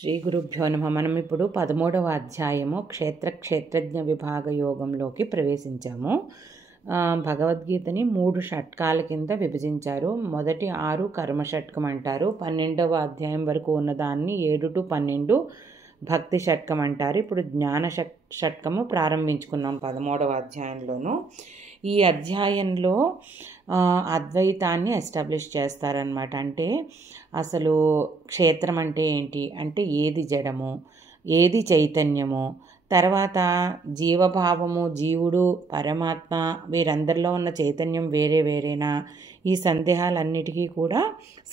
శ్రీ గురుభ్యో నమః. మనం ఇప్పుడు 13వ అధ్యాయము క్షేత్రజ్ఞ విభాగ యోగంలోకి ప్రవేశించాము. భగవద్గీతని 3 షట్కాల కింద విభజించారు. మొదటి 6 కర్మ షట్కం అంటారు. 12వ అధ్యాయం వరకు ఉన్నదాన్ని 7 to 12 భక్తి షట్కం అంటారు. ఇప్పుడు జ్ఞాన షట్కము ప్రారంభించుకున్నాం 13వ అధ్యాయంలోను. ఈ అధ్యాయంలో అద్వైతాన్ని ఎస్టాబ్లిష్ చేస్తారనమాట. అంటే అసలు క్షేత్రం అంటే ఏంటి, అంటే ఏది జడము, ఏది చైతన్యము, తర్వాత జీవభావము, జీవుడు, పరమాత్మ వీరందరిలో ఉన్న చైతన్యం వేరే వేరేనా, ఈ సందేహాలన్నిటికీ కూడా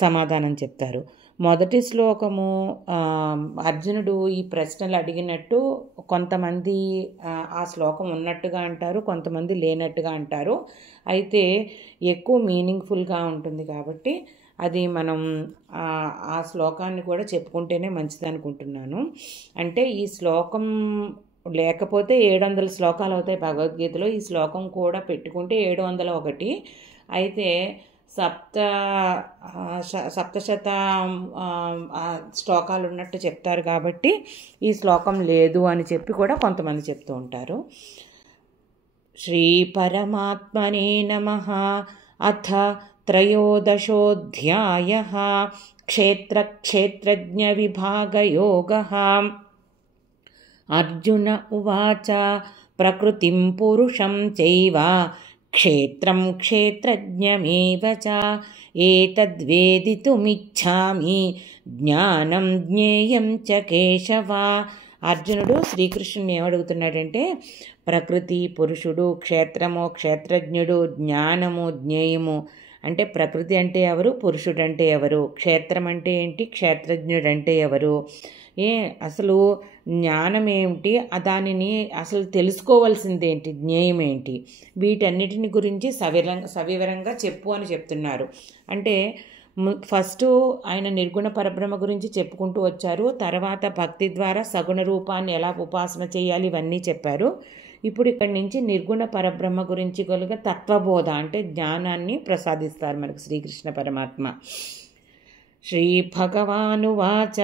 సమాధానం చెప్తారు. మొదటి శ్లోకము అర్జునుడు ఈ ప్రశ్నలు అడిగినట్టు కొంతమంది ఆ శ్లోకం ఉన్నట్టుగా అంటారు, కొంతమంది లేనట్టుగా అంటారు. అయితే ఎక్కువ మీనింగ్ఫుల్గా ఉంటుంది కాబట్టి అది మనం ఆ శ్లోకాన్ని కూడా చెప్పుకుంటేనే మంచిది అనుకుంటున్నాను. అంటే ఈ శ్లోకం లేకపోతే 700 శ్లోకాలు అవుతాయి భగవద్గీతలో. ఈ శ్లోకం కూడా పెట్టుకుంటే 701. అయితే సప్తశత శ్లోకాలు ఉన్నట్టు చెప్తారు కాబట్టి ఈ శ్లోకం లేదు అని చెప్పి కూడా కొంతమంది చెప్తూ ఉంటారు. శ్రీ పరమాత్మనే నమః. అథ త్రయోదశోऽధ్యాయః. క్షేత్రజ్ఞ విభాగయోగః. అర్జున ఉవాచ ప్రకృతిం పురుషం చైవ క్షేత్రం క్షేత్రజ్ఞమేవ చ ఏతద్వేదితుమిచ్ఛామి జ్ఞానం జ్ఞేయం చ కేశవ. అర్జునుడు శ్రీకృష్ణుని ఏమడుగుతున్నాడంటే ప్రకృతి పురుషుడు, క్షేత్రము క్షేత్రజ్ఞుడు, జ్ఞానము జ్ఞేయము. అంటే ప్రకృతి అంటే ఎవరు, పురుషుడు అంటే ఎవరు, క్షేత్రం అంటే ఏంటి, క్షేత్రజ్ఞుడు అంటే ఎవరు, అసలు జ్ఞానం ఏమిటి, దానిని అసలు తెలుసుకోవాల్సిందేంటి, జ్ఞేయం ఏంటి, వీటన్నిటిని గురించి సవివరంగా చెప్పు అని చెప్తున్నారు. అంటే ఫస్ట్ ఆయన నిర్గుణ పరబ్రహ్మ గురించి చెప్పుకుంటూ వచ్చారు. తర్వాత భక్తి ద్వారా సగుణ రూపాన్ని ఎలా ఉపాసన చేయాలి ఇవన్నీ చెప్పారు. ఇప్పుడు ఇక్కడి నుంచి నిర్గుణ పరబ్రహ్మ గురించి కలుగ తత్వబోధ అంటే జ్ఞానాన్ని ప్రసాదిస్తారు మనకు శ్రీకృష్ణ పరమాత్మ. శ్రీ భగవానువాచ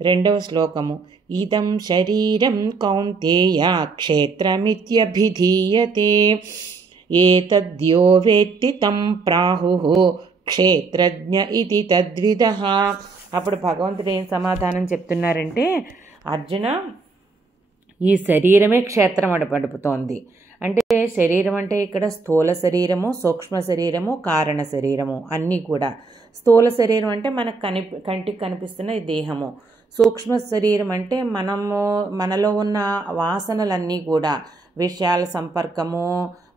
2వ శ్లోకము. ఇదం శరీరం కౌంతేయ క్షేత్రమిత్యభిధీయతే ఏతద్యో వేత్తి తం ప్రాహుః క్షేత్రజ్ఞ ఇది తద్విదః. అప్పుడు భగవంతుడు ఏం సమాధానం చెప్తున్నారంటే, అర్జున ఈ శరీరమే క్షేత్రం అడుపుతోంది. అంటే శరీరం అంటే ఇక్కడ స్థూల శరీరము, సూక్ష్మ శరీరము, కారణ శరీరము అన్నీ కూడా. స్థూల శరీరం అంటే మనకు కంటికి కనిపిస్తున్న ఈ దేహము. సూక్ష్మ శరీరం అంటే మనలో ఉన్న వాసనలన్నీ కూడా, విషయాల సంపర్కము,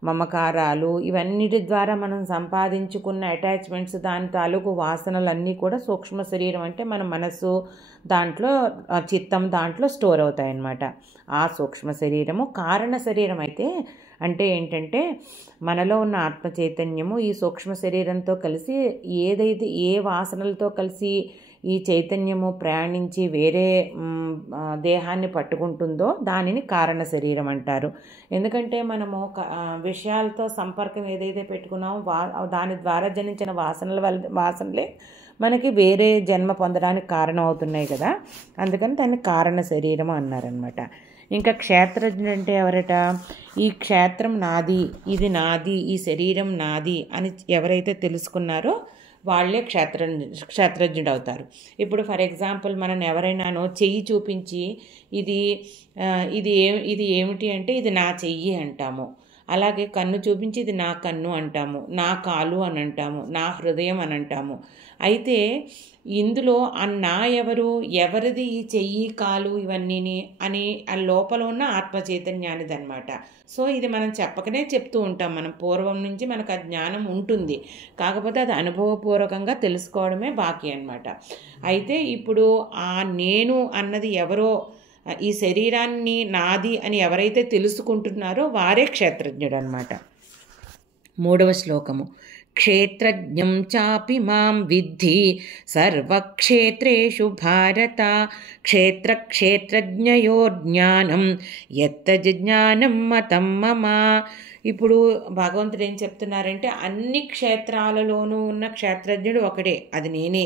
మమకారాలు, ఇవన్నిటి ద్వారా మనం సంపాదించుకున్న అటాచ్మెంట్స్, దాని తాలూకు వాసనలన్నీ కూడా సూక్ష్మ శరీరం అంటే మన మనసు దాంట్లో, చిత్తం దాంట్లో స్టోర్ అవుతాయన్నమాట. ఆ సూక్ష్మ శరీరము. కారణ శరీరం అయితే అంటే ఏంటంటే మనలో ఉన్న ఆత్మ చైతన్యము ఈ సూక్ష్మ శరీరంతో కలిసి ఏదైతే ఏ వాసనలతో కలిసి ఈ చైతన్యము ప్రయాణించి వేరే దేహాన్ని పట్టుకుంటుందో దానిని కారణ శరీరం అంటారు. ఎందుకంటే మనము విషయాలతో సంపర్కం ఏదైతే పెట్టుకున్నామో దాని ద్వారా జనించిన వాసనలే మనకి వేరే జన్మ పొందడానికి కారణం అవుతున్నాయి కదా, అందుకని దాన్ని కారణ శరీరం అన్నారనమాట. ఇంకా క్షేత్రజ్ఞుడు అంటే ఎవరట, ఈ క్షేత్రం నాది, ఇది నాది, ఈ శరీరం నాది అని ఎవరైతే తెలుసుకున్నారో వాళ్ళే క్షేత్రజ్ఞుడు అవుతారు. ఇప్పుడు ఫర్ ఎగ్జాంపుల్ మనం ఎవరైనానో చెయ్యి చూపించి ఇది ఏమిటి అంటే ఇది నా చెయ్యి అంటాము. అలాగే కన్ను చూపించి ఇది నా కన్ను అంటాము, నా కాలు అని అంటాము, నా హృదయం అని అంటాము. అయితే ఇందులో నా ఎవరిది ఈ చెయ్యి కాలు ఇవన్నీ అని ఆ లోపల ఉన్న ఆత్మ చైతన్యానిది అనమాట. సో ఇది మనం చెప్పకనే చెప్తూ ఉంటాం. మనం పూర్వం నుంచి మనకు ఆ జ్ఞానం ఉంటుంది, కాకపోతే అది అనుభవపూర్వకంగా తెలుసుకోవడమే బాకీ అనమాట. అయితే ఇప్పుడు ఆ నేను అన్నది ఎవరో, ఈ శరీరాన్ని నాది అని ఎవరైతే తెలుసుకుంటున్నారో వారే క్షేత్రజ్ఞుడు అనమాట. 3వ శ్లోకము. క్షేత్రజ్ఞం చాపి మాం విద్ధి సర్వక్షేత్రేషు భారత క్షేత్రజ్ఞయోర్జ్ఞానం యత్తజ్ఞానం మతం మమ. ఇప్పుడు భగవంతుడు ఏం చెప్తున్నారంటే అన్ని క్షేత్రాలలోనూ ఉన్న క్షేత్రజ్ఞుడు ఒకడే, అది నేనే.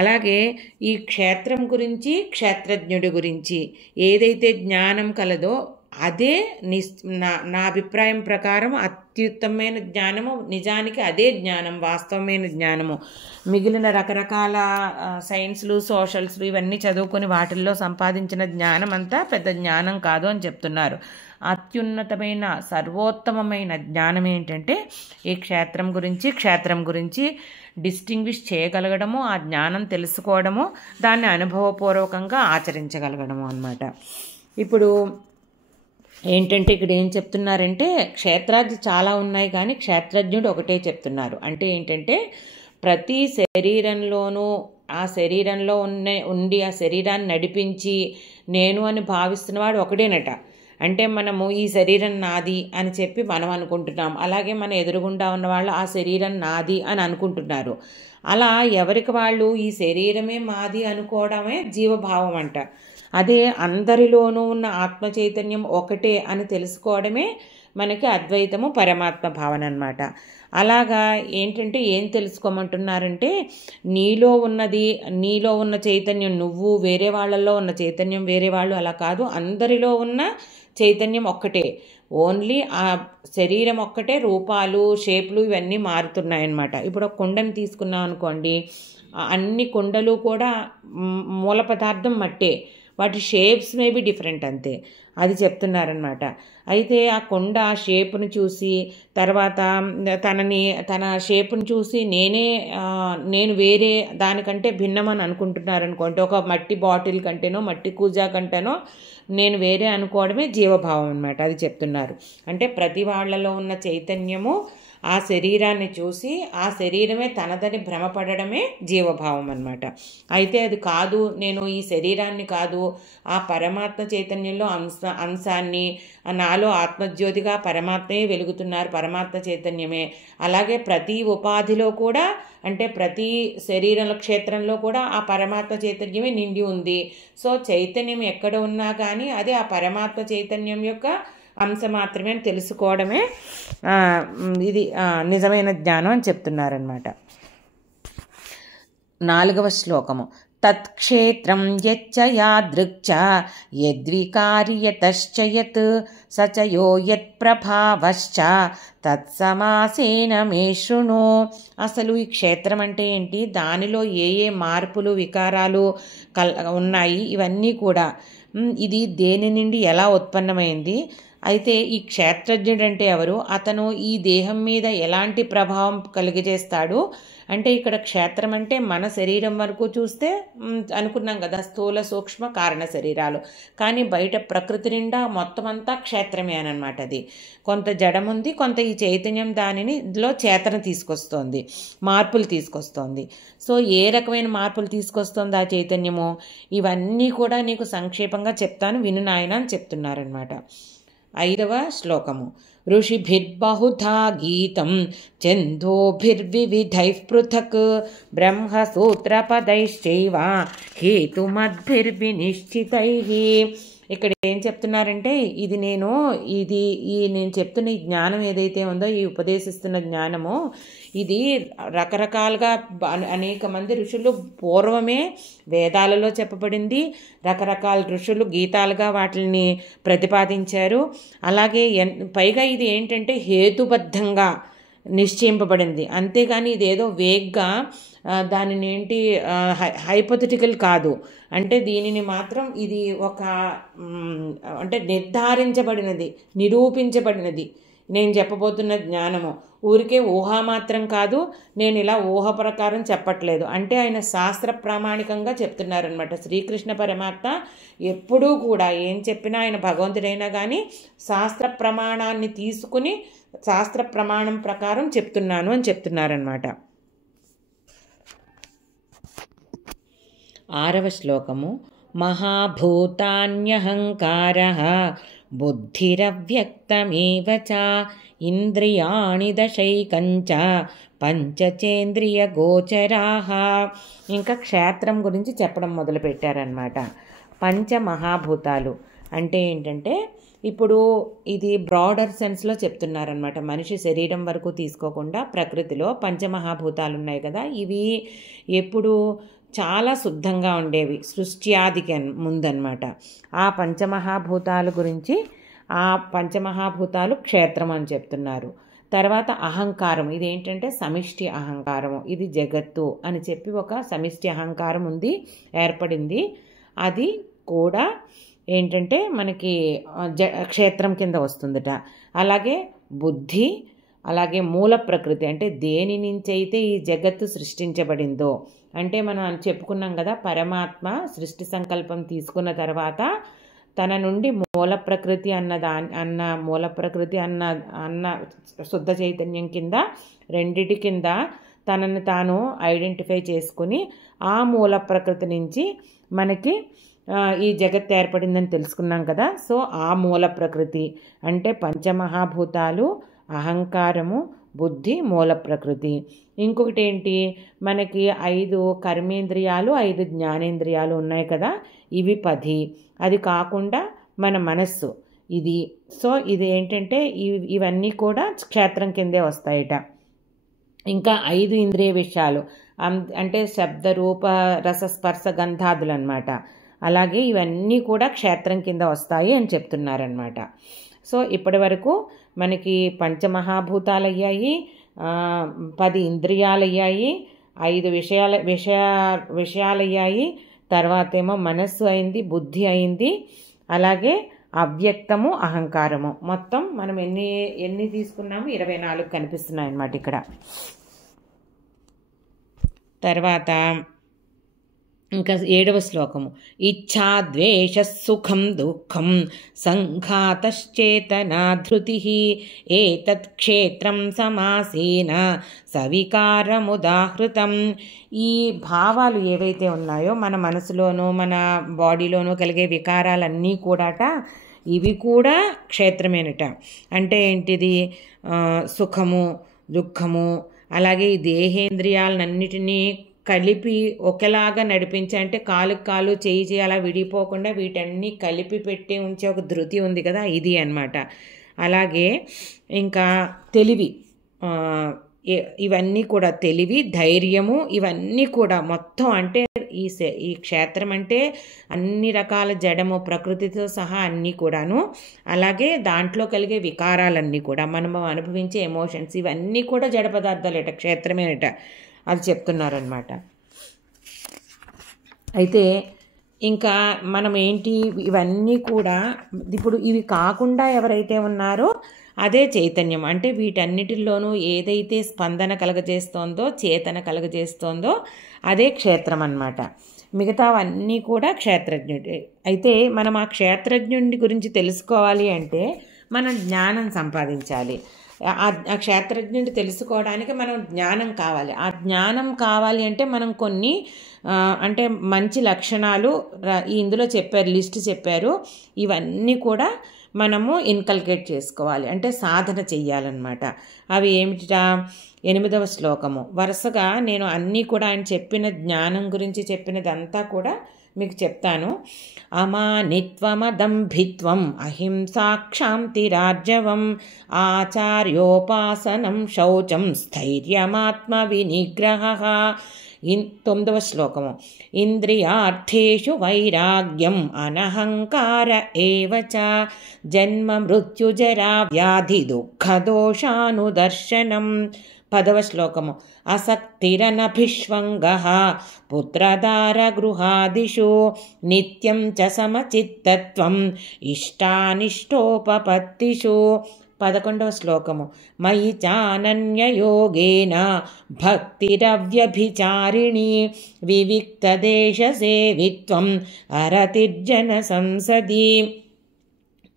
అలాగే ఈ క్షేత్రం గురించి, క్షేత్రజ్ఞుడి గురించి ఏదైతే జ్ఞానం కలదో అదే నా అభిప్రాయం ప్రకారం అత్యుత్తమమైన జ్ఞానము, నిజానికి అదే జ్ఞానం, వాస్తవమైన జ్ఞానము. మిగిలిన రకరకాల సైన్స్లు, సోషల్స్లు ఇవన్నీ చదువుకొని వాటిల్లో సంపాదించిన జ్ఞానం అంతా పెద్ద జ్ఞానం కాదు అని చెప్తున్నారు. అత్యున్నతమైన సర్వోత్తమమైన జ్ఞానం ఏంటంటే ఈ క్షేత్రం గురించి డిస్టింగ్విష్ చేయగలగడము, ఆ జ్ఞానం తెలుసుకోవడము, దాన్ని అనుభవపూర్వకంగా ఆచరించగలగడము అన్నమాట. ఇప్పుడు ఏంటంటే ఇక్కడ ఏం చెప్తున్నారంటే క్షేత్రాలు చాలా ఉన్నాయి కానీ క్షేత్రజ్ఞుడు ఒకటే చెప్తున్నారు. అంటే ఏంటంటే ప్రతి శరీరంలోనూ ఆ శరీరంలో ఉండి ఆ శరీరాన్ని నడిపించి నేను అని భావిస్తున్నవాడు ఒకటేనట. అంటే మనము ఈ శరీరం నాది అని చెప్పి మనం అనుకుంటున్నాం. అలాగే మన ఎదురుగుండా ఉన్న వాళ్ళు ఆ శరీరం నాది అని అనుకుంటున్నారు. అలా ఎవరికి వాళ్ళు ఈ శరీరమే మాది అనుకోవడమే జీవభావం అంట. అదే అందరిలోనూ ఉన్న ఆత్మ చైతన్యం ఒకటే అని తెలుసుకోవడమే మనకి అద్వైతము, పరమాత్మ భావన అన్నమాట. అలాగా ఏంటంటే ఏం తెలుసుకోమంటున్నారంటే నీలో ఉన్న చైతన్యం నువ్వు, వేరే వాళ్ళల్లో ఉన్న చైతన్యం వేరే వాళ్ళు అలా కాదు, అందరిలో ఉన్న చైతన్యం ఒక్కటే. ఓన్లీ ఆ శరీరం ఒక్కటే, రూపాలు, షేప్లు ఇవన్నీ మారుతున్నాయన్నమాట. ఇప్పుడు ఒక కుండను తీసుకున్నాం అనుకోండి, అన్ని కుండలు కూడా మూల పదార్థం మట్టే, వాటి షేప్స్ మేబీ డిఫరెంట్ అంతే, అది చెప్తున్నారనమాట. అయితే ఆ కొండ షేప్ను చూసి తర్వాత తన షేప్ను చూసి నేను వేరే దానికంటే భిన్నమని అనుకుంటున్నారనుకోండి, ఒక మట్టి బాటిల్ కంటేనో మట్టి కూజా కంటేనో నేను వేరే అనుకోవడమే జీవభావం అన్నమాట. అది చెప్తున్నారు. అంటే ప్రతి వాళ్ళలో ఉన్న చైతన్యము ఆ శరీరాన్ని చూసి ఆ శరీరమే తనదని భ్రమపడడమే జీవభావం అన్నమాట. అయితే అది కాదు, నేను ఈ శరీరాన్ని కాదు, ఆ పరమాత్మ చైతన్యంలో అంశాన్ని, నాలో ఆత్మజ్యోతిగా పరమాత్మే వెలుగుతున్నారు, పరమాత్మ చైతన్యమే. అలాగే ప్రతి ఉపాధిలో కూడా, అంటే ప్రతి శరీరంలో, క్షేత్రంలో కూడా ఆ పరమాత్మ చైతన్యమే నిండి ఉంది. సో చైతన్యం ఎక్కడ ఉన్నా కానీ అదే ఆ పరమాత్మ చైతన్యం యొక్క అంశ మాత్రమే అని తెలుసుకోవడమే ఇది నిజమైన జ్ఞానం అని చెప్తున్నారనమాట. 4వ శ్లోకము. తత్క్షేత్రం యచ్చ యాదృక్చ యద్వికారి యతశ్చ యత్ సచయో యత్ప్రభావశ్చ తత్సమాసేన మే శృణు. అసలు ఈ క్షేత్రం అంటే ఏంటి, దానిలో ఏ మార్పులు, వికారాలు ఉన్నాయి, ఇవన్నీ కూడా ఇది దేని నుండి ఎలా ఉత్పన్నమైంది, అయితే ఈ క్షేత్రజ్ఞుడు అంటే ఎవరు, అతను ఈ దేహం మీద ఎలాంటి ప్రభావం కలిగజేస్తాడు అంటే, ఇక్కడ క్షేత్రం అంటే మన శరీరం వరకు చూస్తే అనుకున్నాం కదా, స్థూల సూక్ష్మ కారణ శరీరాలు, కానీ బయట ప్రకృతి నిండా మొత్తం అంతా క్షేత్రమే అనమాట. అది కొంత జడముంది, కొంత ఈ చైతన్యం దానిలో చేతన తీసుకొస్తోంది, మార్పులు తీసుకొస్తోంది. సో ఏ రకమైన మార్పులు తీసుకొస్తోంది ఆ చైతన్యము, ఇవన్నీ కూడా నీకు సంక్షేపంగా చెప్తాను విను నాయన అని చెప్తున్నారనమాట. 5వ శ్లోకము. ఋషిభిర్బహుధా గీతం ఛందోభిర్వివిధైః పృథక్ బ్రహ్మసూత్రపదైశ్చైవ హేతుమద్భిర్వినిశ్చితైః. ఇక్కడ ఏం చెప్తున్నారంటే ఈ నేను చెప్తున్న ఈ జ్ఞానం ఏదైతే ఉందో, ఈ ఉపదేశిస్తున్న జ్ఞానము, ఇది రకరకాలుగా అనేక మంది ఋషులు పూర్వమే వేదాలలో చెప్పబడింది. రకరకాల ఋషులు గీతాలుగా వాటిని ప్రతిపాదించారు. అలాగే పైగా ఇది ఏంటంటే హేతుబద్ధంగా నిశ్చయింపబడింది, అంతేగాని ఇదేదో వేగ్గా దానిని హైపోథెటికల్ కాదు. అంటే దీనిని మాత్రం ఇది ఒక అంటే నిర్ధారించబడినది, నిరూపించబడినది నేను చెప్పబోతున్న జ్ఞానము. ఊరికే ఊహా మాత్రం కాదు, నేను ఇలా ఊహ ప్రకారం చెప్పట్లేదు. అంటే ఆయన శాస్త్ర ప్రామాణికంగా చెప్తున్నారనమాట. శ్రీకృష్ణ పరమాత్మ ఎప్పుడూ కూడా ఏం చెప్పినా, ఆయన భగవంతుడైనా కానీ శాస్త్ర ప్రమాణాన్ని తీసుకుని శాస్త్ర ప్రమాణం ప్రకారం చెప్తున్నాను అని చెప్తున్నారనమాట. 6వ శ్లోకము. మహాభూతాన్యహంకారః బుద్ధిరవ్యక్తమేవ చ ఇంద్రియాణి దశైకంచ పంచచేంద్రియ గోచరాః. ఇంకా క్షేత్రం గురించి చెప్పడం మొదలుపెట్టారనమాట. పంచమహాభూతాలు అంటే ఏంటంటే ఇప్పుడు ఇది బ్రాడర్ సెన్స్లో చెప్తున్నారనమాట. మనిషి శరీరం వరకు తీసుకోకుండా ప్రకృతిలో పంచమహాభూతాలు ఉన్నాయి కదా, ఇవి ఎప్పుడు చాలా శుద్ధంగా ఉండేవి సృష్ట్యాదికి ముందనమాట. ఆ పంచమహాభూతాల గురించి, ఆ పంచమహాభూతాలు క్షేత్రం అని చెప్తున్నారు. తర్వాత అహంకారం, ఇదేంటంటే సమిష్టి అహంకారము, ఇది జగత్తు అని చెప్పి ఒక సమిష్టి అహంకారం ఉంది, ఏర్పడింది. అది కూడా ఏంటంటే మనకి క్షేత్రం కింద వస్తుందట. అలాగే బుద్ధి, అలాగే మూల ప్రకృతి, అంటే దేని నుంచి అయితే ఈ జగత్తు సృష్టించబడిందో, అంటే మనం చెప్పుకున్నాం కదా, పరమాత్మ సృష్టి సంకల్పం తీసుకున్న తర్వాత తన నుండి మూల ప్రకృతి అన్న మూల ప్రకృతి అన్న శుద్ధ చైతన్యం కింద, రెండిటి కింద తనని తాను ఐడెంటిఫై చేసుకుని ఆ మూల ప్రకృతి నుంచి మనకి ఈ జగత్ ఏర్పడిందని తెలుసుకున్నాం కదా. సో ఆ మూల ప్రకృతి అంటే పంచమహాభూతాలు, అహంకారము, బుద్ధి, మూల ప్రకృతి. ఇంకొకటి ఏంటి, మనకి 5 కర్మేంద్రియాలు, 5 జ్ఞానేంద్రియాలు ఉన్నాయి కదా, ఇవి 10. అది కాకుండా మన మనస్సు ఇది. సో ఇది ఏంటంటే ఇవన్నీ కూడా క్షేత్రం కిందే వస్తాయట. ఇంకా 5 ఇంద్రియ విషయాలు అంటే శబ్ద, రూప, రస, స్పర్శ, గంధాదులు అన్నమాట. అలాగే ఇవన్నీ కూడా క్షేత్రం కింద వస్తాయి అని చెప్తున్నారనమాట. సో ఇప్పటి వరకు మనకి పంచమహాభూతాలు అయ్యాయి, 10 ఇంద్రియాలు అయ్యాయి, 5 విషయాలు అయ్యాయి, తర్వాత ఏమో మనస్సు అయింది, బుద్ధి అయింది, అలాగే అవ్యక్తము, అహంకారము. మొత్తం మనం ఎన్ని తీసుకున్నాము, 24 కనిపిస్తున్నాయి అన్నమాట ఇక్కడ. తర్వాత ఇంకా 7వ శ్లోకము, ఇచ్ఛా ద్వేష సుఖం దుఃఖం సంఘాతశ్చేతనా ధృతి ఏతత్ క్షేత్రం సమాసేన సవికారముదాహృతం. ఈ భావాలు ఏవైతే ఉన్నాయో మన మనసులోనూ మన బాడీలోనూ కలిగే వికారాలన్నీ కూడాట, ఇవి కూడా క్షేత్రమేనట. అంటే ఏంటిది, సుఖము, దుఃఖము, అలాగే ఈ దేహేంద్రియాలన్నిటినీ కలిపి ఒకలాగా నడిపించి, అంటే కాలుకి కాలు, చేయి అలా విడిపోకుండా వీటన్నీ కలిపి పెట్టి ఉంచే ఒక ధృతి ఉంది కదా, ఇది అన్నమాట. అలాగే ఇంకా తెలివి, ఇవన్నీ కూడా తెలివి, ధైర్యము, ఇవన్నీ కూడా మొత్తం అంటే ఈ క్షేత్రం అంటే అన్ని రకాల జడము, ప్రకృతితో సహా అన్నీ కూడాను. అలాగే దాంట్లో కలిగే వికారాలన్నీ కూడా, మనం అనుభవించే ఎమోషన్స్, ఇవన్నీ కూడా జడ పదార్థాలేట, క్షేత్రమేనట, అది చెప్తున్నారనమాట. అయితే ఇంకా మనం ఏంటి, ఇవన్నీ కూడా ఇప్పుడు ఇవి కాకుండా ఎవరైతే ఉన్నారో అదే చైతన్యం. అంటే వీటన్నిటిలోనూ ఏదైతే స్పందన కలగజేస్తోందో, చేతన కలగజేస్తోందో అదే క్షేత్రం అన్నమాట. మిగతావన్నీ కూడా క్షేత్రజ్ఞుడి. అయితే మనం ఆ క్షేత్రజ్ఞుడి గురించి తెలుసుకోవాలి అంటే మనం జ్ఞానం సంపాదించాలి. ఆ క్షేత్రజ్ఞుడి తెలుసుకోవడానికి మనం జ్ఞానం కావాలి. ఆ జ్ఞానం కావాలి అంటే మనం కొన్ని అంటే మంచి లక్షణాలు ఇందులో చెప్పారు, లిస్ట్ చెప్పారు. ఇవన్నీ కూడా మనము ఇన్కల్కేట్ చేసుకోవాలి, అంటే సాధన చెయ్యాలన్నమాట. అవి ఏమిటా, 8వ శ్లోకము. వరుసగా నేను అన్నీ కూడా ఆయన చెప్పిన జ్ఞానం గురించి చెప్పినదంతా కూడా మీకు చెప్తాను. అమానిత్వమదంభిత్వం అహింసా క్షాంతిరార్జవం ఆచార్యోపాసనం శౌచం స్థైర్యమాత్మ వినిగ్రహ. 9వ శ్లోకము. ఇంద్రియార్థేషు వైరాగ్యం అనహంకార ఏవ చ జన్మ మృత్యుజరా వ్యాధి దుఃఖదోషానుదర్శనం. 10వ శ్లోకము. అసక్తిరనభిష్వంగః పుత్రదార గృహాదిషు నిత్యం చ సమచిత్తత్వం ఇష్టానిష్టోపపత్తిషు. 11వ శ్లోకము. మయి చానన్యయోగేన భక్తిరవ్యభిచారిణి వివిక్తదేశసేవిత్వం అరతిర్జన సంసది.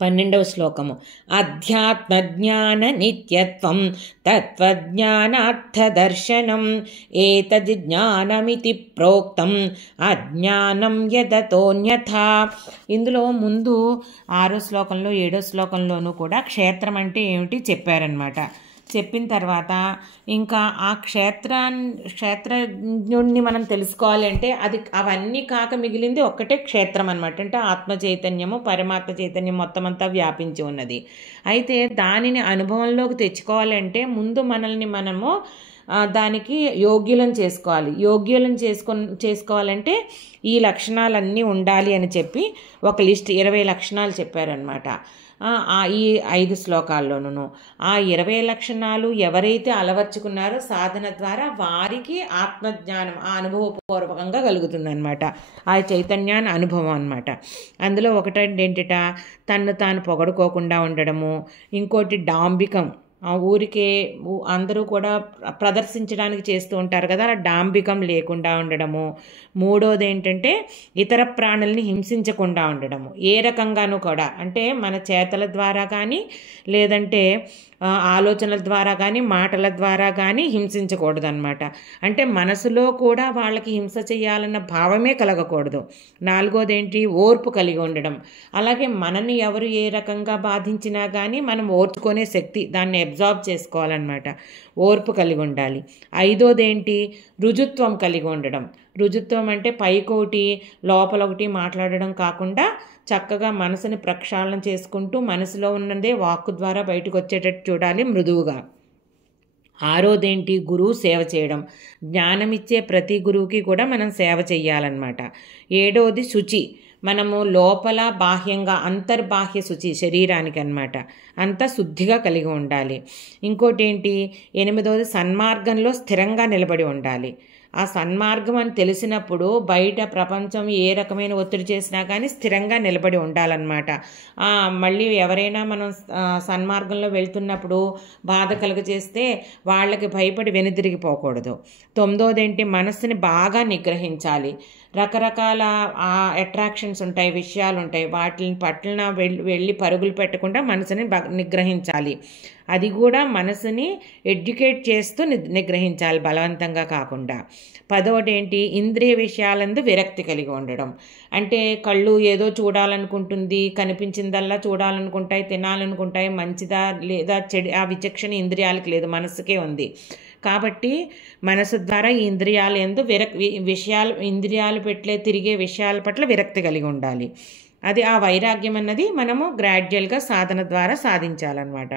12వ శ్లోకము. అధ్యాత్మజ్ఞాన నిత్యత్వం తత్వజ్ఞానార్థదర్శనం ఏతద్ జ్ఞానమితి ప్రోక్తం అజ్ఞానం యదతోన్యథా. ఇందులో ముందు 6వ శ్లోకంలో 7వ శ్లోకంలోనూ కూడా క్షేత్రం అంటే ఏమిటి చెప్పారనమాట. చెప్పిన తర్వాత ఇంకా ఆ క్షేత్రజ్ఞుడిని మనం తెలుసుకోవాలి అంటే అది అవన్నీ కాక మిగిలింది ఒక్కటే క్షేత్రం అనమాట. అంటే ఆత్మ చైతన్యము, పరమాత్మ చైతన్యం మొత్తం అంతా వ్యాపించి ఉన్నది. అయితే దానిని అనుభవంలోకి తెచ్చుకోవాలంటే ముందు మనల్ని మనము దానికి యోగ్యులను చేసుకోవాలి. యోగ్యులను చేసుకోవాలంటే ఈ లక్షణాలన్నీ ఉండాలి అని చెప్పి ఒక లిస్ట్ 20 లక్షణాలు చెప్పారనమాట ఈ 5 శ్లోకాల్లోనూ. ఆ 20 లక్షణాలు ఎవరైతే అలవర్చుకున్నారో సాధన ద్వారా వారికి ఆత్మజ్ఞానం ఆ అనుభవపూర్వకంగా కలుగుతుందన్నమాట. ఆ చైతన్యాన్ని అనుభవం అనమాట. అందులో ఒకటి ఏంటిట, తన్ను తాను పొగడుకోకుండా ఉండడము. ఇంకోటి డాంబికం, ఊరికే అందరూ కూడా ప్రదర్శించడానికి చేస్తూ ఉంటారు కదా, అలా డాంబికం లేకుండా ఉండడము. మూడోది ఏంటంటే ఇతర ప్రాణుల్ని హింసించకుండా ఉండడము. ఏ రకంగానూ కూడా, అంటే మన చేతల ద్వారా కానీ లేదంటే ఆలోచనల ద్వారా కానీ మాటల ద్వారా కానీ హింసించకూడదు అనమాట. అంటే మనసులో కూడా వాళ్ళకి హింస చేయాలన్న భావమే కలగకూడదు. నాలుగోది ఏంటి, ఓర్పు కలిగి ఉండడం. అలాగే మనని ఎవరు ఏ రకంగా బాధించినా కానీ మనం ఓర్చుకునే శక్తి, దాన్ని అబ్జార్బ్ చేసుకోవాలన్నమాట. ఓర్పు కలిగి ఉండాలి. ఐదోది ఏంటి, రుజుత్వం కలిగి ఉండడం. రుజుత్వం అంటే పైకొకటి లోపల ఒకటి మాట్లాడడం కాకుండా చక్కగా మనసుని ప్రక్షాళన చేసుకుంటూ మనసులో ఉన్నదే వాక్కు ద్వారా బయటకు వచ్చేటట్టు చూడాలి, మృదువుగా. ఆరోదేంటి, గురువు సేవ చేయడం. జ్ఞానం ఇచ్చే ప్రతి గురువుకి కూడా మనం సేవ చెయ్యాలన్నమాట. ఏడవది శుచి. మనము లోపల బాహ్యంగా అంతర్బాహ్య శుచి శరీరానికి అన్నమాట, అంతా శుద్ధిగా కలిగి ఉండాలి. ఇంకోటి ఏంటి, ఎనిమిదవది సన్మార్గంలో స్థిరంగా నిలబడి ఉండాలి. ఆ సన్మార్గం అని తెలిసినప్పుడు బయట ప్రపంచం ఏ రకమైన ఒత్తిడి చేసినా కానీ స్థిరంగా నిలబడి ఉండాలన్నమాట. మళ్ళీ ఎవరైనా మనం సన్మార్గంలో వెళ్తున్నప్పుడు బాధ కలుగజేస్తే వాళ్ళకి భయపడి వెనుదిరిగిపోకూడదు. తొమ్మిదోది ఏంటి, మనస్సుని బాగా నిగ్రహించాలి. రకరకాల అట్రాక్షన్స్ ఉంటాయి, విషయాలు ఉంటాయి, వాటిని పట్ల వెళ్ళి పరుగులు పెట్టకుండా మనసుని నిగ్రహించాలి. అది కూడా మనసుని ఎడ్యుకేట్ చేస్తూ నిగ్రహించాలి, బలవంతంగా కాకుండా. పదోటి ఏంటి, ఇంద్రియ విషయాలందు విరక్తి కలిగి ఉండడం. అంటే కళ్ళు ఏదో చూడాలనుకుంటుంది, కనిపించిందల్లా చూడాలనుకుంటాయి, తినాలనుకుంటాయి, మంచిదా లేదా చెడు ఆ విచక్షణ ఇంద్రియాలకు లేదు, మనసుకే ఉంది. కాబట్టి మనసు ద్వారా ఈ ఇంద్రియాలు ఎందు ఇంద్రియాలు తిరిగే విషయాల పట్ల విరక్తి కలిగి ఉండాలి. అది ఆ వైరాగ్యం అన్నది మనము గ్రాడ్యువల్గా సాధన ద్వారా సాధించాలన్నమాట.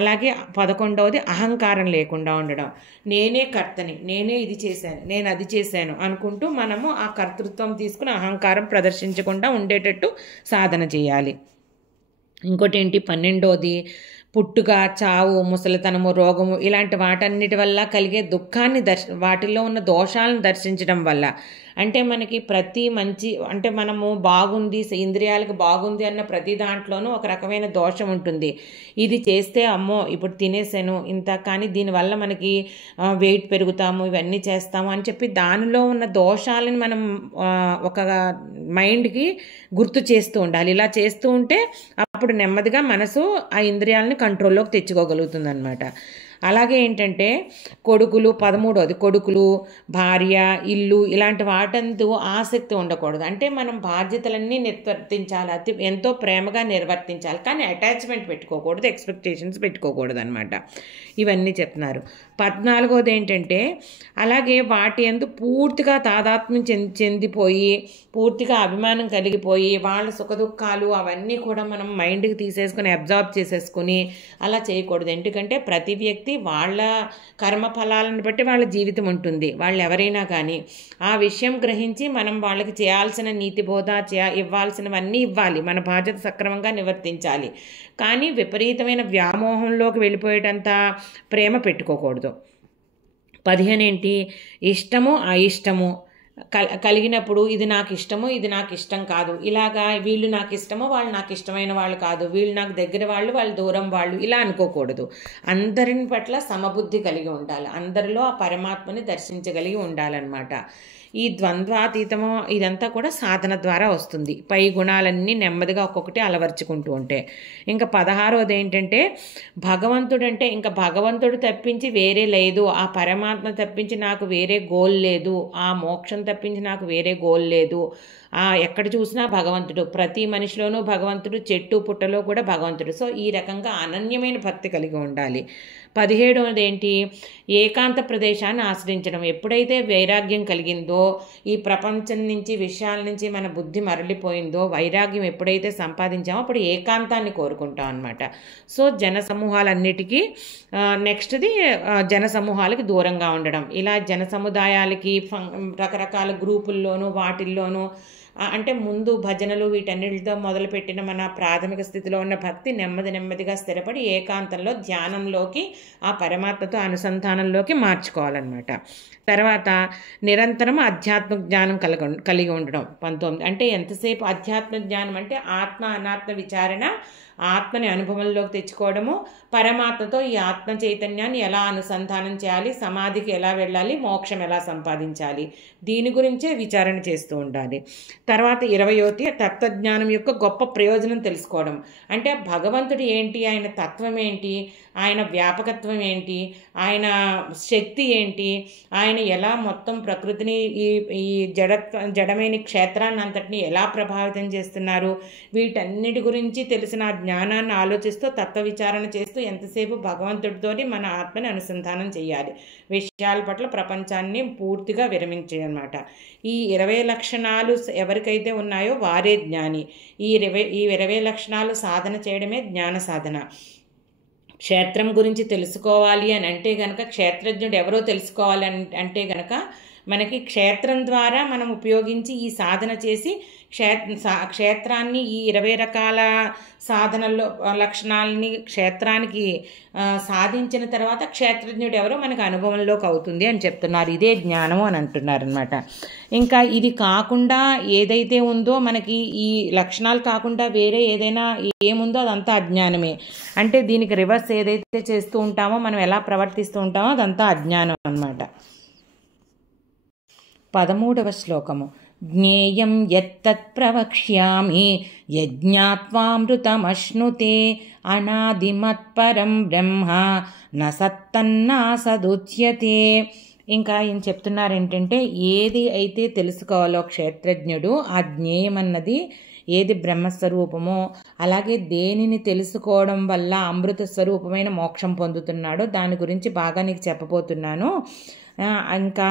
అలాగే 11వది అహంకారం లేకుండా ఉండడం. నేనే కర్తని, నేనే ఇది చేశాను, నేను అది చేశాను అనుకుంటూ మనము ఆ కర్తృత్వం తీసుకుని అహంకారం ప్రదర్శించకుండా ఉండేటట్టు సాధన చేయాలి. ఇంకోటి ఏంటి, 12వది పుట్టుక, చావు, ముసలితనము, రోగము ఇలాంటి వాటన్నిటి వల్ల కలిగే దుఃఖాన్ని వాటిల్లో ఉన్న దోషాలను దర్శించడం వల్ల, అంటే మనకి ప్రతి మంచి అంటే మనము బాగుంది, ఇంద్రియాలకు బాగుంది అన్న ప్రతి దాంట్లోనూ ఒక రకమైన దోషం ఉంటుంది. ఇది చేస్తే అమ్మో ఇప్పుడు తినేసాను ఇంత, కానీ దీనివల్ల మనకి వెయిట్ పెరుగుతాము, ఇవన్నీ చేస్తాము అని చెప్పి దానిలో ఉన్న దోషాలను మనం ఒక మైండ్కి గుర్తు చేస్తూ ఉండాలి. ఇలా చేస్తూ ఉంటే అప్పుడు నెమ్మదిగా మనసు ఆ ఇంద్రియాలని కంట్రోల్లోకి తెచ్చుకోగలుగుతుంది అన్నమాట. అలాగే ఏంటంటే కొడుకులు, 13వది కొడుకులు, భార్య, ఇల్లు ఇలాంటి వాటందు ఆసక్తి ఉండకూడదు. అంటే మనం బాధ్యతలన్నీ నిర్వర్తించాలి, ఎంతో ప్రేమగా నిర్వర్తించాలి, కానీ అటాచ్మెంట్ పెట్టుకోకూడదు, ఎక్స్పెక్టేషన్స్ పెట్టుకోకూడదు అనమాట. ఇవన్నీ చెప్తున్నారు. 14వది ఏంటంటే అలాగే వాటి యందు పూర్తిగా తాదాత్మ్యం చెందిపోయి పూర్తిగా అభిమానం కలిగిపోయి వాళ్ళ సుఖదుఖాలు అవన్నీ కూడా మనం మైండ్కి తీసేసుకుని అబ్జార్బ్ చేసేసుకుని అలా చేయకూడదు. ఎందుకంటే ప్రతి వ్యక్తి వాళ్ళ కర్మఫలాలను బట్టి వాళ్ళ జీవితం ఉంటుంది. వాళ్ళు ఎవరైనా కానీ ఆ విషయం గ్రహించి మనం వాళ్ళకి చేయాల్సిన నీతి బోధ ఇవ్వాల్సినవన్నీ ఇవ్వాలి, మన బాధ్యత సక్రమంగా నిర్వర్తించాలి. కానీ విపరీతమైన వ్యామోహంలోకి వెళ్ళిపోయేటంత ప్రేమ పెట్టుకోకూడదు. 15 ఏంటి, ఇష్టము అయిష్టము కలిగినప్పుడు ఇది నాకు ఇష్టము, ఇది నాకు ఇష్టం కాదు, ఇలాగా వీళ్ళు నాకు ఇష్టమో వాళ్ళు నాకు ఇష్టమైన వాళ్ళు కాదు, వీళ్ళు నాకు దగ్గర వాళ్ళు వాళ్ళు దూరం వాళ్ళు, ఇలా అనుకోకూడదు. అందరిని పట్ల సమబుద్ధి కలిగి ఉండాలి, అందరిలో ఆ పరమాత్మని దర్శించగలిగి ఉండాలన్నమాట. ఈ ద్వంద్వాతీతము ఇదంతా కూడా సాధన ద్వారా వస్తుంది. పై గుణాలన్నీ నెమ్మదిగా ఒక్కొక్కటి అలవర్చుకుంటూ ఉంటే. ఇంకా 16వది ఏంటంటే భగవంతుడంటే ఇంకా భగవంతుడు తప్పించి వేరే లేదు, ఆ పరమాత్మ తప్పించి నాకు వేరే గోల్ లేదు, ఆ మోక్షం తప్పించి నాకు వేరే గోల్ లేదు, ఎక్కడ చూసినా భగవంతుడు, ప్రతి మనిషిలోనూ భగవంతుడు, చెట్టు పుట్టలో కూడా భగవంతుడు. సో ఈ రకంగా అనన్యమైన భక్తి కలిగి ఉండాలి. 17వది ఏంటి? ఏకాంత ప్రదేశాన్ని ఆశ్రయించడం. ఎప్పుడైతే వైరాగ్యం కలిగిందో, ఈ ప్రపంచం నుంచి, విషయాల నుంచి మన బుద్ధి మరలిపోయిందో, వైరాగ్యం ఎప్పుడైతే సంపాదించామో అప్పుడు ఏకాంతాన్ని కోరుకుంటాం అనమాట. సో జన సమూహాలన్నిటికీ నెక్స్ట్ది జన సమూహాలకి దూరంగా ఉండడం. ఇలా జన సముదాయాలకి రకరకాల గ్రూపుల్లోనూ వాటిల్లోనూ అంటే ముందు భజనలు వీటన్నిటితో మొదలుపెట్టిన మన ప్రాథమిక స్థితిలో ఉన్న భక్తి నెమ్మదిగా స్థిరపడి ఏకాంతంలో ధ్యానంలోకి, ఆ పరమాత్మతో అనుసంధానంలోకి మార్చుకోవాలన్నమాట. తర్వాత నిరంతరం ఆధ్యాత్మిక జ్ఞానం కలిగి ఉండడం. 19 అంటే ఎంతసేపు ఆధ్యాత్మిక జ్ఞానం అంటే ఆత్మ అనాత్మ విచారణ, ఆత్మని అనుభవంలోకి తెచ్చుకోవడము, పరమాత్మతో ఈ ఆత్మ చైతన్యాన్ని ఎలా అనుసంధానం చేయాలి, సమాధికి ఎలా వెళ్ళాలి, మోక్షం ఎలా సంపాదించాలి, దీని గురించే విచారణ చేస్తూ ఉండాలి. తర్వాత 20వ తత్వజ్ఞానం యొక్క గొప్ప ప్రయోజనం తెలుసుకోవడం. అంటే భగవంతుడు ఏంటి, ఆయన తత్వం ఏంటి, ఆయన వ్యాపకత్వం ఏంటి, ఆయన శక్తి ఏంటి, ఆయన ఎలా మొత్తం ప్రకృతిని ఈ జడమైన క్షేత్రాన్ని అంతటిని ఎలా ప్రభావితం చేస్తున్నారు, వీటన్నిటి గురించి తెలిసిన జ్ఞానాన్ని ఆలోచిస్తూ తత్వ విచారణ చేస్తూ ఎంతసేపు భగవంతుడితోటి మన ఆత్మని అనుసంధానం చేయాలి. విషయాల పట్ల ప్రపంచాన్ని పూర్తిగా విరమించేయనమాట. ఈ 20 లక్షణాలు ఎవరికైతే ఉన్నాయో వారే జ్ఞాని. ఈ 20 లక్షణాలు సాధన చేయడమే జ్ఞాన సాధన. క్షేత్రం గురించి తెలుసుకోవాలి అని అంటే గనక, క్షేత్రజ్ఞుడు ఎవరో తెలుసుకోవాలి అంటే గనక మనకి క్షేత్రం ద్వారా మనం ఉపయోగించి ఈ సాధన చేసి క్షేత్రాన్ని ఈ 20 రకాల సాధనల్లో లక్షణాలని క్షేత్రానికి సాధించిన తర్వాత క్షేత్రజ్ఞుడు ఎవరో మనకు అనుభవంలోకి అవుతుంది అని చెప్తున్నారు. ఇదే జ్ఞానము అని అంటున్నారు అనమాట. ఇంకా ఇది కాకుండా ఏదైతే ఉందో మనకి ఈ లక్షణాలు కాకుండా వేరే ఏదైనా ఏముందో అదంతా అజ్ఞానమే. అంటే దీనికి రివర్స్ ఏదైతే చేస్తూ ఉంటామో, మనం ఎలా ప్రవర్తిస్తూ ఉంటామో అదంతా అజ్ఞానం అన్నమాట. 13వ శ్లోకము. జ్ఞేయం యత్తత్ ప్రవక్ష్యామి యజ్ఞాత్వామృతమశ్నుతే అనాదిమత్పరం బ్రహ్మ న సత్తన్నాసదుచ్యతే. ఇంకా ఏం చెప్తున్నారు ఏంటంటే, ఏది అయితే తెలుసుకోవాలో క్షేత్రజ్ఞుడు, ఆ జ్ఞేయం అన్నది ఏది బ్రహ్మస్వరూపమో, అలాగే దేనిని తెలుసుకోవడం వల్ల అమృత స్వరూపమైన మోక్షం పొందుతున్నాడో దాని గురించి బాగా నీకు చెప్పబోతున్నాను. ఇంకా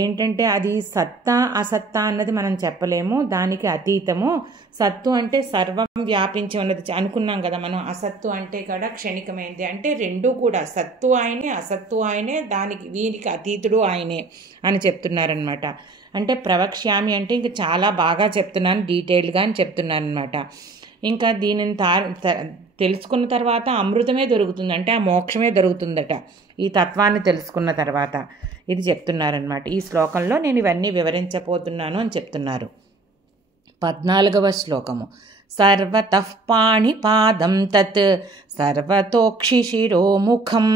ఏంటంటే అది సత్తా అసత్తా అన్నది మనం చెప్పలేము, దానికి అతీతము. సత్తు అంటే సర్వం వ్యాపించి ఉన్నది అనుకున్నాం కదా మనం. అసత్తు అంటే కూడా క్షణికమైనది. అంటే రెండూ కూడా సత్తు ఆయనే, అసత్తు ఆయనే, వీరికి అతీతుడు ఆయనే అని చెప్తున్నారనమాట. అంటే ప్రవక్ష్యామి అంటే ఇంక చాలా బాగా చెప్తున్నాను, డీటెయిల్డ్గా అని చెప్తున్నాను అనమాట. ఇంకా దీనిని తెలుసుకున్న తర్వాత అమృతమే దొరుకుతుంది, అంటే ఆ మోక్షమే దొరుకుతుందట ఈ తత్వాన్ని తెలుసుకున్న తర్వాత. ఇది చెప్తున్నారనమాట. ఈ శ్లోకంలో నేను ఇవన్నీ వివరించబోతున్నాను అని చెప్తున్నారు. 14వ శ్లోకము. సర్వతః పాణిపాదం తత్ సర్వతోక్షిశిరోముఖం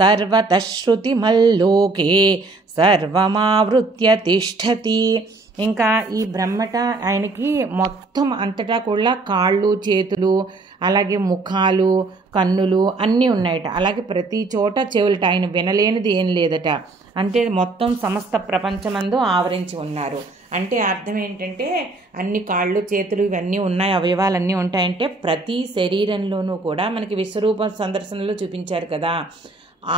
సర్వతః శృతిమల్లోకే సర్వమావృత్య తిష్టతి. ఇంకా ఈ బ్రహ్మట ఆయనకి మొత్తం అంతటా కూడా కాళ్ళు, చేతులు, అలాగే ముఖాలు, కన్నులు అన్నీ ఉన్నాయట. అలాగే ప్రతి చోట చెవులట. ఆయన వినలేనిది ఏం లేదట. అంటే మొత్తం సమస్త ప్రపంచమందు ఆవరించి ఉన్నారు. అంటే అర్థం ఏంటంటే అన్ని కాళ్ళు, చేతులు ఇవన్నీ ఉన్నాయి, అవయవాలన్నీ ఉంటాయంటే ప్రతి శరీరంలోనూ కూడా మనకి విశ్వరూప సందర్శనలో చూపించారు కదా,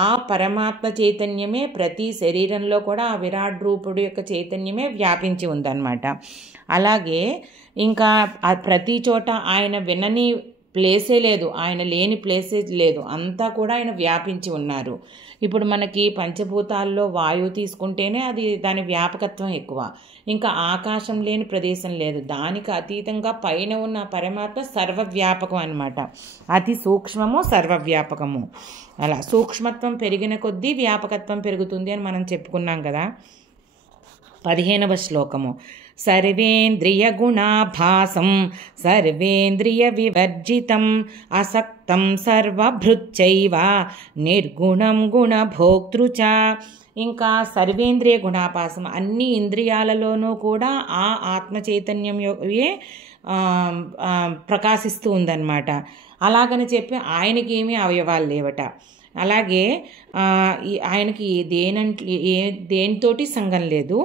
ఆ పరమాత్మ చైతన్యమే ప్రతి శరీరంలో కూడా ఆ విరాట్ రూపుడు యొక్క చైతన్యమే వ్యాపించి ఉందన్నమాట. అలాగే ఇంకా ప్రతి చోట ఆయన వినని ప్లేసే లేదు, ఆయన లేని ప్లేసే లేదు, అంతా కూడా ఆయన వ్యాపించి ఉన్నారు. ఇప్పుడు మనకి పంచభూతాల్లో వాయువు తీసుకుంటేనే అది దాని వ్యాపకత్వం ఎక్కువ. ఇంకా ఆకాశం లేని ప్రదేశం లేదు. దానికి అతీతంగా పైన ఉన్న పరమాత్మ సర్వవ్యాపకం అన్నమాట. అతి సూక్ష్మము సర్వవ్యాపకము. అలా సూక్ష్మత్వం పెరిగిన కొద్దీ వ్యాపకత్వం పెరుగుతుంది అని మనం చెప్పుకున్నాం కదా. 15వ శ్లోకము. సర్వేంద్రియ గుణాభాసం సర్వేంద్రియ వివర్జితం అసక్తం సర్వభృచ్చైవ నిర్గుణం గుణభోక్తృచ. ఇంకా సర్వేంద్రియ గుణాభాసం, అన్ని ఇంద్రియాలలోనూ కూడా ఆ ఆత్మ చైతన్యం ప్రకాశిస్తూ ఉందన్నమాట. అలాగని చెప్పి ఆయనకి ఏమీ అవయవాలు లేవట. అలాగే ఆయనకి దేనితోటి సంగం లేదు.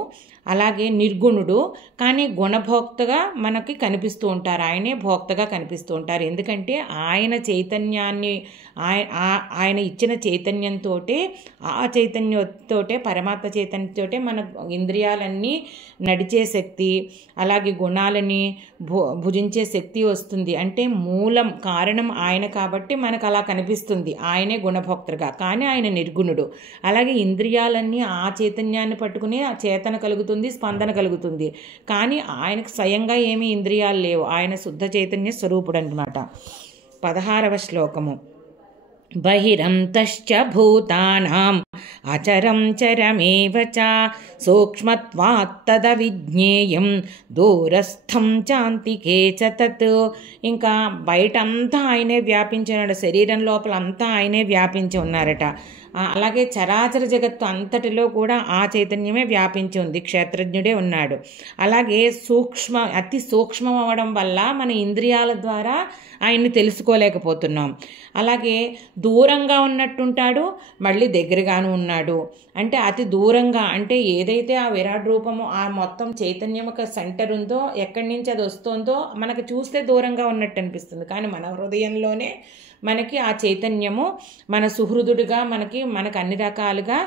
అలాగే నిర్గుణుడు, కానీ గుణభోక్తగా మనకి కనిపిస్తూ ఉంటారు. ఆయనే భోక్తగా కనిపిస్తూ ఉంటారు. ఎందుకంటే ఆయన చైతన్యాన్ని ఆయన ఇచ్చిన చైతన్యంతో, ఆ చైతన్యంతో, పరమాత్మ చైతన్యంతో మన ఇంద్రియాలన్నీ నడిచే శక్తి, అలాగే గుణాలని భుజించే శక్తి వస్తుంది. అంటే మూలం కారణం ఆయన కాబట్టి మనకు అలా కనిపిస్తుంది. ఆయనే గుణభోక్తగా, కానీ ఆయన నిర్గుణుడు. అలాగే ఇంద్రియాలన్నీ ఆ చైతన్యాన్ని పట్టుకుని ఆ చేతన కలుగుతుంది, స్పందన కలుగుతుంది. కానీ ఆయనకు స్వయంగా ఏమీ ఇంద్రియాలు లేవు. ఆయన శుద్ధ చైతన్య స్వరూపుడు అన్నమాట. 16వ శ్లోకము. బహిరంతశ్చ భూతానాం అచరం చరమేవ చ సూక్ష్మత్వాత్తద విజ్ఞేయం దూరస్థం చాంతికే చ తత్. ఇంకా బయటంతా ఆయనే వ్యాపించినాడు, శరీరం లోపల అంతా ఆయనే వ్యాపించి ఉన్నారట. అలాగే చరాచర జగత్తు అంతటిలో కూడా ఆ చైతన్యమే వ్యాపించి ఉంది, క్షేత్రజ్ఞుడే ఉన్నాడు. అలాగే అతి సూక్ష్మం అవ్వడం వల్ల మన ఇంద్రియాల ద్వారా ఆయన్ని తెలుసుకోలేకపోతున్నాం. అలాగే దూరంగా ఉన్నట్టుంటాడు, మళ్ళీ దగ్గరగాను ఉన్నాడు. అంటే అతి దూరంగా, అంటే ఏదైతే ఆ విరాట్ రూపము, ఆ మొత్తం చైతన్యం ఒక సెంటర్ ఉందో, ఎక్కడి నుంచి అది వస్తుందో మనకు చూస్తే దూరంగా ఉన్నట్టు అనిపిస్తుంది. కానీ మన హృదయంలోనే మనకి ఆ చైతన్యము మన సుహృదుడిగా మనకి అన్ని రకాలుగా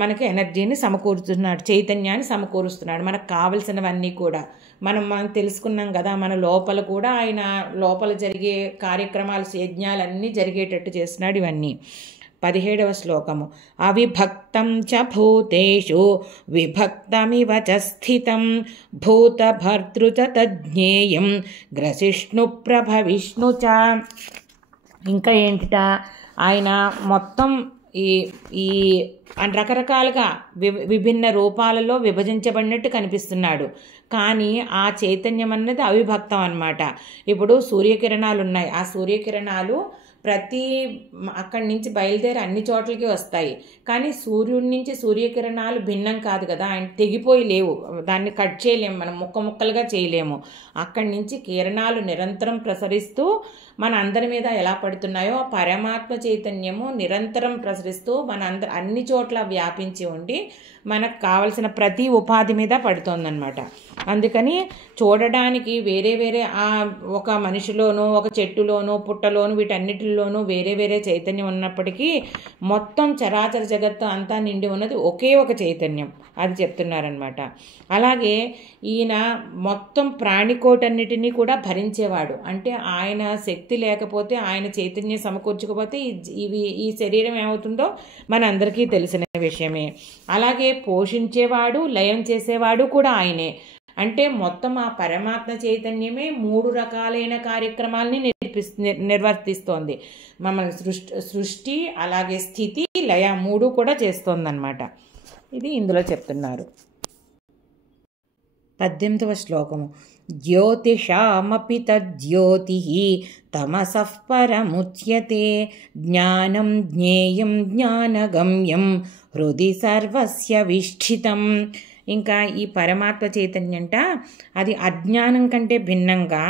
మనకి ఎనర్జీని సమకూరుస్తున్నాడు, చైతన్యాన్ని సమకూరుస్తున్నాడు. మనకు కావలసినవన్నీ కూడా మనం తెలుసుకున్నాం కదా. మన లోపల కూడా ఆయన లోపల జరిగే కార్యక్రమాలు, యజ్ఞాలన్నీ జరిగేటట్టు చేస్తున్నాడు ఇవన్నీ. 17వ శ్లోకము. అవిభక్తం చ భూతేషు విభక్తమివ చ స్థితం భూతభర్తృ చ తజ్ఞేయం గ్రసిష్ణు ప్రభవిష్ణు చ. ఇంకా ఏంటిట, ఆయన మొత్తం ఈ రకరకాలుగా విభిన్న రూపాలలో విభజించబడినట్టు కనిపిస్తున్నాడు. కానీ ఆ చైతన్యం అన్నది అవిభక్తం అన్నమాట. ఇప్పుడు సూర్యకిరణాలు ఉన్నాయి, ఆ సూర్యకిరణాలు అక్కడి నుంచి బయలుదేరి అన్ని చోట్లకి వస్తాయి. కానీ సూర్యుడి నుంచి సూర్యకిరణాలు భిన్నం కాదు కదా, ఆయన తెగిపోయి లేవు, దాన్ని కట్ చేయలేము, మనం ముక్కలుగా చేయలేము. అక్కడి నుంచి కిరణాలు నిరంతరం ప్రసరిస్తూ మన అందరి మీద ఎలా పడుతున్నాయో పరమాత్మ చైతన్యము నిరంతరం ప్రసరిస్తూ అన్ని చోట్ల వ్యాపించి ఉండి మనకు కావలసిన ప్రతి ఉపాధి మీద పడుతోందనమాట. అందుకని చూడడానికి వేరే ఒక మనిషిలోనూ, ఒక చెట్టులోనూ, పుట్టలోనూ, వీటన్నిటిలోనూ వేరే వేరే చైతన్యం ఉన్నప్పటికీ మొత్తం చరాచర జగత్తు అంతా నిండి ఉన్నది ఒకే ఒక చైతన్యం, అది చెప్తున్నారనమాట. అలాగే ఈయన మొత్తం ప్రాణికోటన్నిటినీ కూడా భరించేవాడు. అంటే ఆయన శక్తి లేకపోతే, ఆయన చైతన్యం సమకూర్చకపోతే ఈ శరీరం ఏమవుతుందో మన అందరికీ తెలిసిన విషయమే. అలాగే పోషించేవాడు, లయం చేసేవాడు కూడా ఆయనే. అంటే మొత్తం ఆ పరమాత్మ చైతన్యమే 3 రకాలైన కార్యక్రమాలని నిర్వర్తిస్తోంది. మమ్మల్ని సృష్టి, అలాగే స్థితి, లయ 3 కూడా చేస్తోందన్నమాట. ఇది ఇందులో చెప్తున్నారు. 18వ శ్లోకము. జ్యోతిషామపి తజ్జ్యోతి తమసః పరముచ్యతే జ్ఞానం జ్ఞేయం జ్ఞానగమ్యం హృది సర్వస్య విష్ఠితం. ఇంకా ఈ పరమాత్మ చైతన్యంట అది అజ్ఞానం కంటే భిన్నంగా,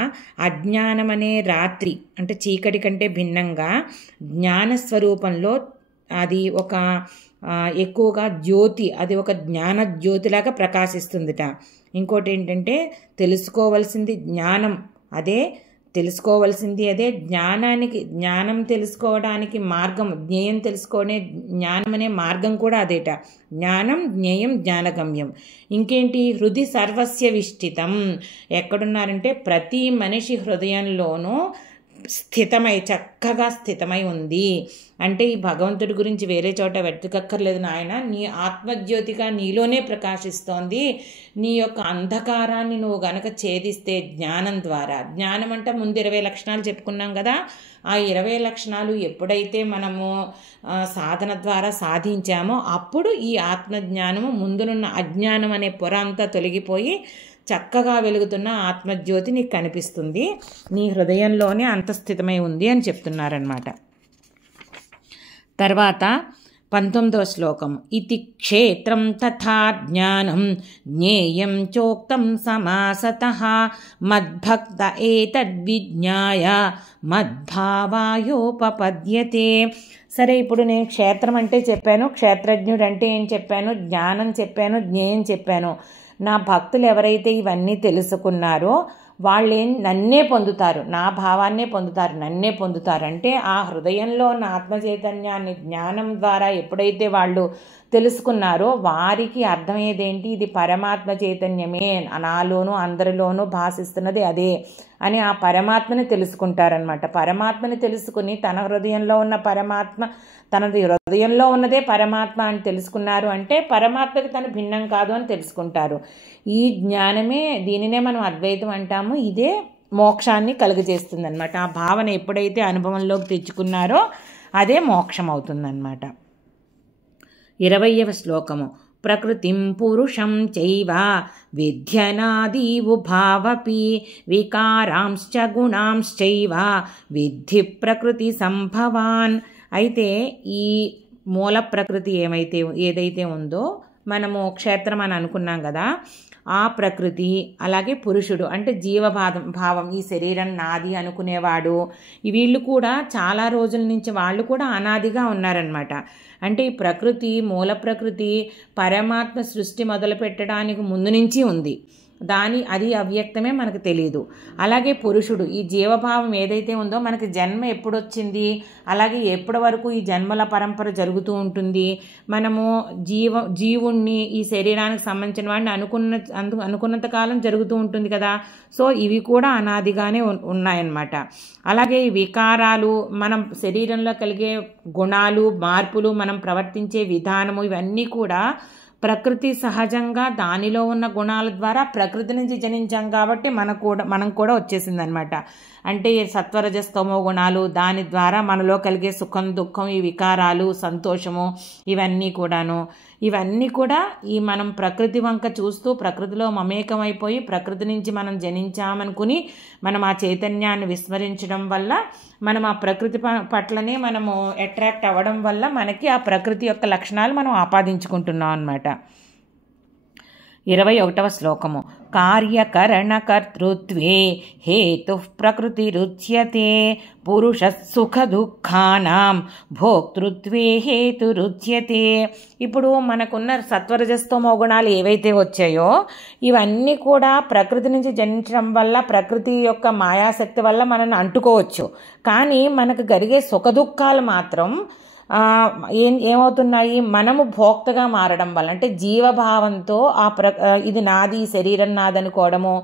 అజ్ఞానం అనే రాత్రి అంటే చీకటి కంటే భిన్నంగా జ్ఞానస్వరూపంలో అది ఒక ఎక్కువగా జ్యోతి, అది ఒక జ్ఞాన జ్యోతిలాగా ప్రకాశిస్తుందిట. ఇంకోటి ఏంటంటే తెలుసుకోవలసింది జ్ఞానం, తెలుసుకోవలసింది అదే. జ్ఞానం తెలుసుకోవడానికి మార్గం, జ్ఞేయం తెలుసుకోనే జ్ఞానం అనే మార్గం కూడా అదేట. జ్ఞానం జ్ఞేయం జ్ఞానగమ్యం. ఇంకేంటి, హృది సర్వస్య విష్ఠితం. ఎక్కడున్నారంటే ప్రతి మనిషి హృదయంలోనూ చక్కగా స్థితమై ఉంది. అంటే ఈ భగవంతుడి గురించి వేరే చోట వెతకక్కర్లేదు నాయన, నీ ఆత్మజ్యోతిగా నీలోనే ప్రకాశిస్తోంది. నీ యొక్క అంధకారాన్ని నువ్వు గనక ఛేదిస్తే జ్ఞానం ద్వారా, జ్ఞానం అంటే ముందు 20 లక్షణాలు చెప్పుకున్నాం కదా, ఆ 20 లక్షణాలు ఎప్పుడైతే మనము సాధన ద్వారా సాధించామో అప్పుడు ఈ ఆత్మజ్ఞానము ముందునున్న అజ్ఞానం అనే పొర అంతా తొలగిపోయి చక్కగా వెలుగుతున్న ఆత్మజ్యోతి నీకు కనిపిస్తుంది. నీ హృదయంలోనే అంతస్థితమై ఉంది అని చెప్తున్నారనమాట. తర్వాత 19వ శ్లోకం. ఇతి క్షేత్రం తథా జ్ఞానం జ్ఞేయం చోక్తం సమాసతః మద్భక్త ఏతద్విజ్ఞాయ మద్భావాయోపపద్యతే. సరే, ఇప్పుడు నేను క్షేత్రం అంటే చెప్పాను, క్షేత్రజ్ఞుడు అంటే ఏం చెప్పాను, జ్ఞానం చెప్పాను, జ్ఞేయం చెప్పాను. నా భక్తులు ఎవరైతే ఇవన్నీ తెలుసుకున్నారో వాళ్ళే నన్నే పొందుతారు, నా భావాన్నే పొందుతారు, నన్నే పొందుతారు. అంటే ఆ హృదయంలో ఉన్న ఆత్మచైతన్యాన్ని జ్ఞానం ద్వారా ఎప్పుడైతే వాళ్ళు తెలుసుకున్నారో వారికి అర్థమయ్యేదేంటి, ఇది పరమాత్మ చైతన్యమే, నాలోనూ అందరిలోనూ భాషిస్తున్నది అదే అని ఆ పరమాత్మని తెలుసుకుంటారనమాట. పరమాత్మని తెలుసుకుని తన హృదయంలో ఉన్న పరమాత్మ, తనది హృదయంలో ఉన్నదే పరమాత్మ అని తెలుసుకున్నారు అంటే పరమాత్మకి తను భిన్నం కాదు అని తెలుసుకుంటారు. ఈ జ్ఞానమే, దీనినే మనం అద్వైతం అంటాము. ఇదే మోక్షాన్ని కలుగజేస్తుంది అనమాట. ఆ భావన ఎప్పుడైతే అనుభవంలోకి తెచ్చుకున్నారో అదే మోక్షం అవుతుందన్నమాట. 20వ శ్లోకము. ప్రకృతిం పురుషం చైవ విద్యనాదీవుభావపి వికారాంశ్చ గుణాంశ్చైవ విద్ధి ప్రకృతి సంభవాన్. అయితే ఈ మూల ప్రకృతి ఏదైతే ఉందో, మనము క్షేత్రం అని అనుకున్నాం కదా, ఆ ప్రకృతి, అలాగే పురుషుడు అంటే భావం, ఈ శరీరం నాది అనుకునేవాడు, వీళ్ళు కూడా చాలా రోజుల నుంచి వాళ్ళు కూడా అనాదిగా ఉన్నారనమాట. అంటే ఈ ప్రకృతి, మూల ప్రకృతి పరమాత్మ సృష్టి మొదలు పెట్టడానికి ముందు నుంచి ఉంది. అది అవ్యక్తమే, మనకు తెలియదు. అలాగే పురుషుడు, ఈ జీవభావం ఏదైతే ఉందో మనకి జన్మ ఎప్పుడొచ్చింది, అలాగే ఎప్పటి వరకు ఈ జన్మల పరంపర జరుగుతూ ఉంటుంది. మనము జీవుణ్ణి, ఈ శరీరానికి సంబంధించిన వాడిని అనుకున్నంత కాలం జరుగుతూ ఉంటుంది కదా. సో ఇవి కూడా అనాదిగానే ఉన్నాయన్నమాట. అలాగే ఈ వికారాలు, మనం శరీరంలో కలిగే గుణాలు, మార్పులు, మనం ప్రవర్తించే విధానము, ఇవన్నీ కూడా ప్రకృతి సహజంగా దానిలో ఉన్న గుణాల ద్వారా ప్రకృతి నుంచి జనించాం కాబట్టి మనం కూడా వచ్చేసింది అనమాట. అంటే సత్వరజస్తమో గుణాలు, దాని ద్వారా మనలో కలిగే సుఖం, దుఃఖం, ఈ వికారాలు, సంతోషము, ఇవన్నీ కూడా ఈ మనం ప్రకృతి వంక చూస్తూ ప్రకృతిలో మమేకమైపోయి ప్రకృతి నుంచి మనం జనించామనుకుని మనం ఆ చైతన్యాన్ని విస్మరించడం వల్ల, మనం ఆ ప్రకృతి పట్లనే మనము అట్రాక్ట్ అవ్వడం వల్ల మనకి ఆ ప్రకృతి యొక్క లక్షణాలు మనం ఆపాదించుకుంటున్నాం అన్నమాట. 21వ శ్లోకము. కార్యకరణకర్తృత్వే హేతు ప్రకృతిరుచ్యతే పురుష సుఖ దుఃఖానాం భోక్తృత్వే హేతురుచ్యతే. ఇప్పుడు మనకున్న సత్వరజస్తమో గుణాలు ఏవైతే వచ్చాయో ఇవన్నీ కూడా ప్రకృతి నుంచి జనించడం వల్ల, ప్రకృతి యొక్క మాయాశక్తి వల్ల మనల్ని అంటుకోవచ్చు. కానీ మనకు కలిగే సుఖ దుఃఖాలు మాత్రం ఏమవుతున్నాయి, మనము భోక్తగా మారడం వల్ల, అంటే జీవభావంతో ఇది నాది, శరీరం నాదనుకోవడము,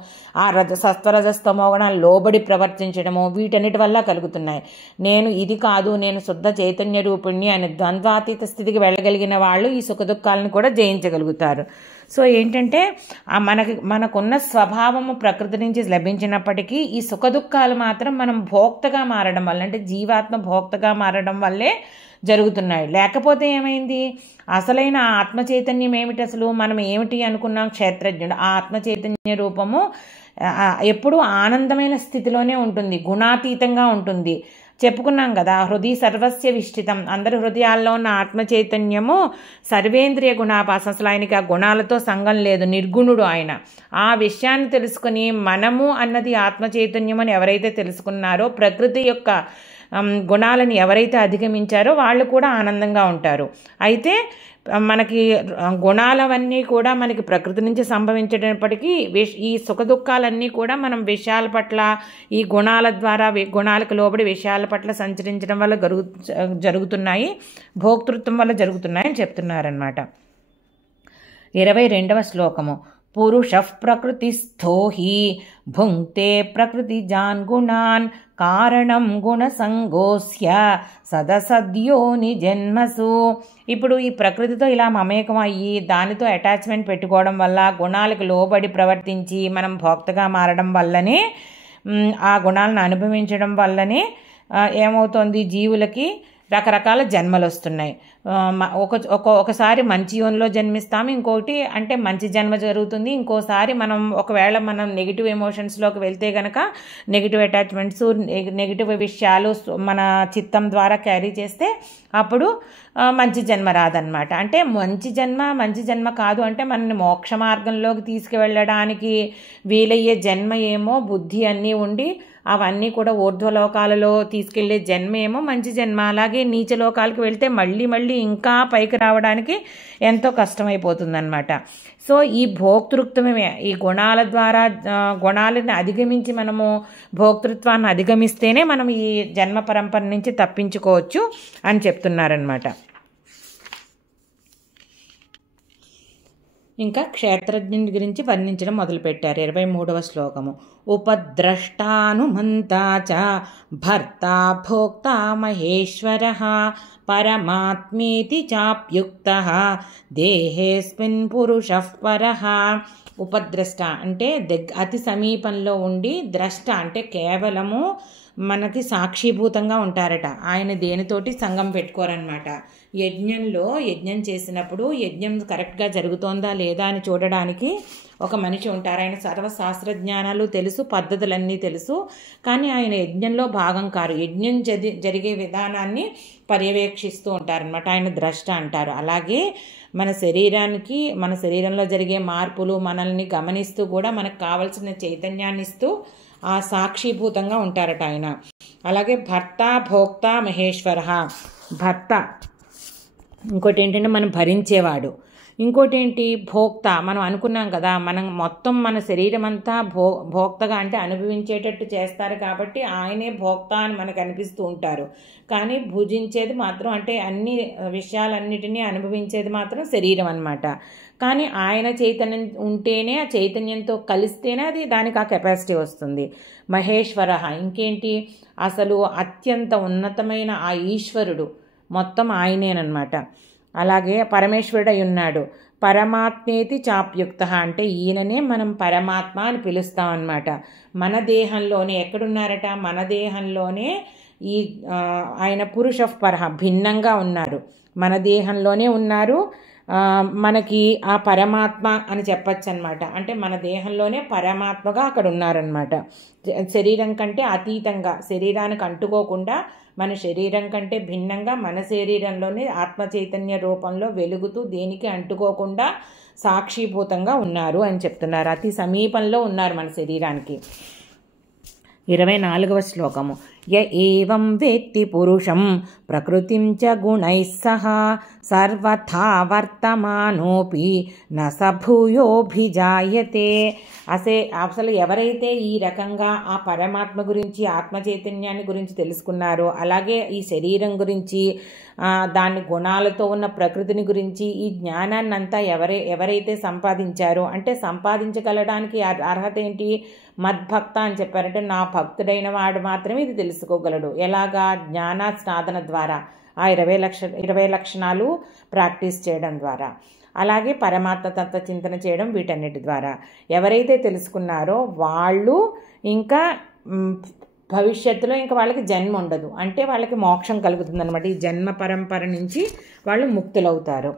ఆ సత్వరజస్తమో గుణాలు లోబడి ప్రవర్తించడము, వీటన్నిటి వల్ల కలుగుతున్నాయి. నేను ఇది కాదు, నేను శుద్ధ చైతన్య రూపిణి అనే ద్వంద్వాతీత స్థితికి వెళ్ళగలిగిన వాళ్ళు ఈ సుఖ దుఃఖాలను కూడా జయించగలుగుతారు. సో ఏంటంటే మనకున్న స్వభావము ప్రకృతి నుంచి లభించినప్పటికీ ఈ సుఖ దుఃఖాలు మాత్రం మనం భోక్తగా మారడం వల్ల, అంటే జీవాత్మ భోక్తగా మారడం వల్లే జరుగుతున్నాయి. లేకపోతే ఏమైంది, అసలైన ఆత్మ చైతన్యం ఏమిటి, అసలు మనం ఏమిటి అనుకున్నాం, క్షేత్రజ్ఞుడు. ఆ ఆత్మ చైతన్య రూపము ఎప్పుడూ ఆనందమైన స్థితిలోనే ఉంటుంది, గుణాతీతంగా ఉంటుంది. చెప్పుకున్నాం కదా, హృదయ సర్వస్య విష్ఠితం, అందరి హృదయాల్లో ఉన్న ఆత్మ చైతన్యము సర్వేంద్రియ గుణాపాస, అసలు ఆయనకి ఆ గుణాలతో సంగం లేదు, నిర్గుణుడు ఆయన. ఆ విషయాన్ని తెలుసుకుని మనము అన్నది ఆత్మ చైతన్యం అని ఎవరైతే తెలుసుకున్నారో, ప్రకృతి యొక్క గుణాలను ఎవరైతే అధిగమించారో వాళ్ళు కూడా ఆనందంగా ఉంటారు. అయితే మనకి గుణాలవన్నీ కూడా మనకి ప్రకృతి నుంచి సంభవించేటప్పటికీ ఈ సుఖ దుఃఖాలన్నీ కూడా మనం విషయాల పట్ల, ఈ గుణాల ద్వారా గుణాలకు లోబడి విషయాల పట్ల సంచరించడం వల్ల జరుగుతున్నాయి, భోక్తృత్వం వల్ల జరుగుతున్నాయి అని చెప్తున్నారనమాట. 22వ శ్లోకము. పురుష ప్రకృతిస్థో హి భుంక్తే ప్రకృతిజాన్ గుణాన్ కారణం గుణసంగోస్య సదసద్యోని జన్మసు. ఇప్పుడు ఈ ప్రకృతితో ఇలా మమేకం అయ్యి దానితో అటాచ్మెంట్ పెట్టుకోవడం వల్ల, గుణాలకు లోబడి ప్రవర్తించి మనం భోక్తగా మారడం వల్లనే, ఆ గుణాలను అనుభవించడం వల్లనే ఏమవుతోంది, జీవులకి రకరకాల జన్మలు వస్తున్నాయి. ఒకసారి మంచి యోనిలో జన్మిస్తాము, ఇంకోటి అంటే మంచి జన్మ జరుగుతుంది, ఇంకోసారి ఒకవేళ మనం నెగిటివ్ ఎమోషన్స్లోకి వెళ్తే కనుక నెగిటివ్ అటాచ్మెంట్స్, నెగిటివ్ విషయాలు మన చిత్తం ద్వారా క్యారీ చేస్తే అప్పుడు మంచి జన్మ రాదనమాట. అంటే మంచి జన్మ కాదు అంటే మనల్ని మోక్ష మార్గంలోకి తీసుకువెళ్ళడానికి వీలయ్యే జన్మ ఏమో బుద్ధి అన్నీ ఉండి అవన్నీ కూడా ఊర్ధ్వలోకాలలో తీసుకెళ్లే జన్మ ఏమో మంచి జన్మ. అలాగే నీచలోకాలకు వెళ్తే మళ్ళీ మళ్ళీ ఇంకా పైకి రావడానికి ఎంతో కష్టమైపోతుందన్నమాట. సో ఈ భోక్తృత్వమే, ఈ గుణాల ద్వారా గుణాలను అధిగమించి మనము భోక్తృత్వాన్ని అధిగమిస్తేనే మనం ఈ జన్మ పరంపర నుంచి తప్పించుకోవచ్చు అని చెప్తున్నారనమాట. ఇంకా క్షేత్రజ్ఞుని గురించి వర్ణించడం మొదలుపెట్టారు. 23వ శ్లోకము. ఉపద్రష్టానుమంతా చ భర్తా భోక్తా మహేశ్వరః పరమాత్మేతి చాప్యుక్తః దేహేస్మిన్ పురుషః పరః. ఉపద్రష్ట అంటే అతి సమీపంలో ఉండి, ద్రష్ట అంటే కేవలము మనకి సాక్షిభూతంగా ఉంటారట. ఆయన దేనితోటి సంఘం పెట్టుకోరనమాట. యజ్ఞం చేసినప్పుడు యజ్ఞం కరెక్ట్గా జరుగుతోందా లేదా అని చూడడానికి ఒక మనిషి ఉంటారు. ఆయన సర్వశాస్త్రజ్ఞానాలు తెలుసు, పద్ధతులన్నీ తెలుసు, కానీ ఆయన యజ్ఞంలో భాగం కారు. యజ్ఞం జరిగే విధానాన్ని పర్యవేక్షిస్తూ ఉంటారనమాట. ఆయన ద్రష్ట అంటారు. అలాగే మన శరీరంలో జరిగే మార్పులు మనల్ని గమనిస్తూ కూడా మనకు కావలసిన చైతన్యాన్ని ఇస్తూ ఆ సాక్షిభూతంగా ఉంటారట ఆయన. అలాగే భర్త భోక్త మహేశ్వర. భర్త ఇంకోటి ఏంటంటే మనం భరించేవాడు. ఇంకోటి ఏంటి భోక్త. మనం అనుకున్నాం కదా, మనం మొత్తం మన శరీరం అంతా భోక్తగా అంటే అనుభవించేటట్టు చేస్తారు కాబట్టి ఆయనే భోక్త అని మనకు అనిపిస్తూ ఉంటారు. కానీ భుజించేది మాత్రం అంటే అన్ని విషయాలన్నిటినీ అనుభవించేది మాత్రం శరీరం అన్నమాట. కానీ ఆయన చైతన్యం ఉంటేనే, ఆ చైతన్యంతో కలిస్తేనే అది దానికి ఆ కెపాసిటీ వస్తుంది. మహేశ్వర ఇంకేంటి, అసలు అత్యంత ఉన్నతమైన ఆ ఈశ్వరుడు మొత్తం ఆయనేనమాట. అలాగే పరమేశ్వరుడై ఉన్నాడు. పరమాత్మేతి చాప్యుక్త అంటే ఈయననే మనం పరమాత్మ అని పిలుస్తాం అన్నమాట. మన దేహంలోనే ఎక్కడున్నారట, మన దేహంలోనే ఈ ఆయన పురుషః పరః భిన్నంగా ఉన్నారు. మన దేహంలోనే ఉన్నారు. మనకి ఆ పరమాత్మ అని చెప్పచ్చు అనమాట. అంటే మన దేహంలోనే పరమాత్మగా అక్కడ ఉన్నారనమాట. శరీరం కంటే అతీతంగా, శరీరానికి అంటుకోకుండా, మన శరీరం కంటే భిన్నంగా మన శరీరంలోనే ఆత్మ చైతన్య రూపంలో వెలుగుతూ దేనికి అంటుకోకుండా సాక్షిభూతంగా ఉన్నారు అని చెప్తున్నారు. అతి సమీపంలో ఉన్నారు మన శరీరానికి. 24వ శ్లోకము. య ఏవం వేత్తి పురుషం ప్రకృతిం చ గుణైః సహ సర్వథా వర్తమానోపి న స భూయోభిజాయతే. అసలు ఎవరైతే ఈ రకంగా ఆ పరమాత్మ గురించి, ఆత్మ చైతన్యాన్ని గురించి తెలుసుకున్నారో, అలాగే ఈ శరీరం గురించి, దాని గుణాలతో ఉన్న ప్రకృతిని గురించి ఈ జ్ఞానాన్ని అంతా ఎవరైతే సంపాదించారో, అంటే సంపాదించగలడానికి అర్హత ఏంటి, మద్భక్త అని చెప్పారంటే నా భక్తుడైన వాడు మాత్రమే ఇది తెలుసుకోగలడు. ఎలాగా, జ్ఞాన సాధన ద్వారా, ఆ 20 లక్షణాలు ప్రాక్టీస్ చేయడం ద్వారా, అలాగే పరమాత్మ తత్వ చింతన చేయడం, వీటన్నిటి ద్వారా ఎవరైతే తెలుసుకున్నారో వాళ్ళు ఇంకా భవిష్యత్తులో ఇంకా వాళ్ళకి జన్మ ఉండదు. అంటే వాళ్ళకి మోక్షం కలుగుతుంది అనమాట. ఈ జన్మ పరంపర నుంచి వాళ్ళు ముక్తులవుతారు.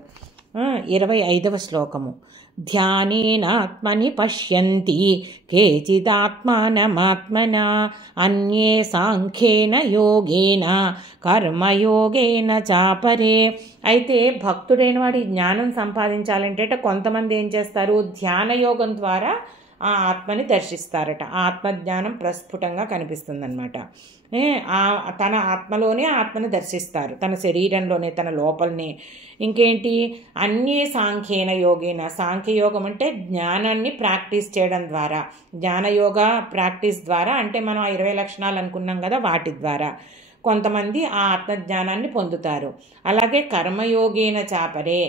25వ శ్లోకము. ధ్యానేనాత్మని పశ్యంతి కేచిదాత్మానమాత్మన అన్యే సాంఖ్యేన యోగేన కర్మయోగేన చాపరే. అయితే భక్తుడైన వాడు ఈ జ్ఞానం సంపాదించాలంటే కొంతమంది ఏం చేస్తారు, ధ్యానయోగం ద్వారా ఆ ఆత్మని దర్శిస్తారట. ఆ ఆత్మజ్ఞానం ప్రస్ఫుటంగా కనిపిస్తుందన్నమాట. తన ఆత్మలోనే ఆత్మని దర్శిస్తారు, తన శరీరంలోనే, తన లోపలనే. ఇంకేంటి, అన్నీ సాంఖ్యేన యోగేన. సాంఖ్యయోగం అంటే జ్ఞానాన్ని ప్రాక్టీస్ చేయడం ద్వారా, జ్ఞానయోగ ప్రాక్టీస్ ద్వారా, అంటే మనం 20 లక్షణాలు అనుకున్నాం కదా, వాటి ద్వారా కొంతమంది ఆ ఆత్మజ్ఞానాన్ని పొందుతారు. అలాగే కర్మయోగేన చాపరే.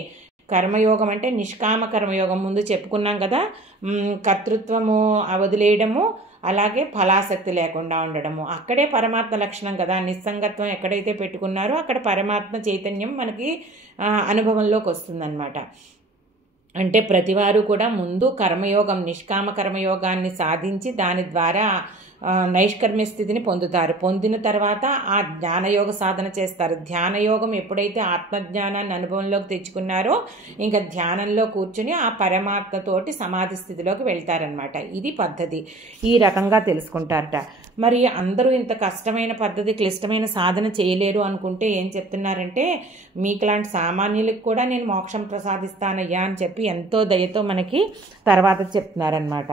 కర్మయోగం అంటే నిష్కామ కర్మయోగం, ముందు చెప్పుకున్నాం కదా, కర్తృత్వము వదిలేయడము, అలాగే ఫలాసక్తి లేకుండా ఉండడము. అక్కడే పరమాత్మ లక్షణం కదా, నిస్సంగత్వం ఎక్కడైతే పెట్టుకున్నారో అక్కడ పరమాత్మ చైతన్యం మనకి అనుభవంలోకి వస్తుందన్నమాట. అంటే ప్రతివారు కూడా ముందు కర్మయోగం, నిష్కామ కర్మయోగాన్ని సాధించి దాని ద్వారా నైష్కర్మ్య స్థితిని పొందుతారు. పొందిన తర్వాత ఆ జ్ఞానయోగ సాధన చేస్తారు. ధ్యానయోగం ఎప్పుడైతే ఆత్మజ్ఞానాన్ని అనుభవంలోకి తెచ్చుకున్నారో ఇంకా ధ్యానంలో కూర్చుని ఆ పరమాత్మతోటి సమాధి స్థితిలోకి వెళ్తారనమాట. ఇది పద్ధతి. ఈ రకంగా తెలుసుకుంటారట. మరి అందరూ ఇంత కష్టమైన పద్ధతి, క్లిష్టమైన సాధన చేయలేరు అనుకుంటే ఏం చెప్తున్నారంటే, మీకులాంటి సామాన్యులకు కూడా నేను మోక్షం ప్రసాదిస్తానయ్యా అని చెప్పి ఎంతో దయతో మనకి తర్వాత చెప్తున్నారనమాట.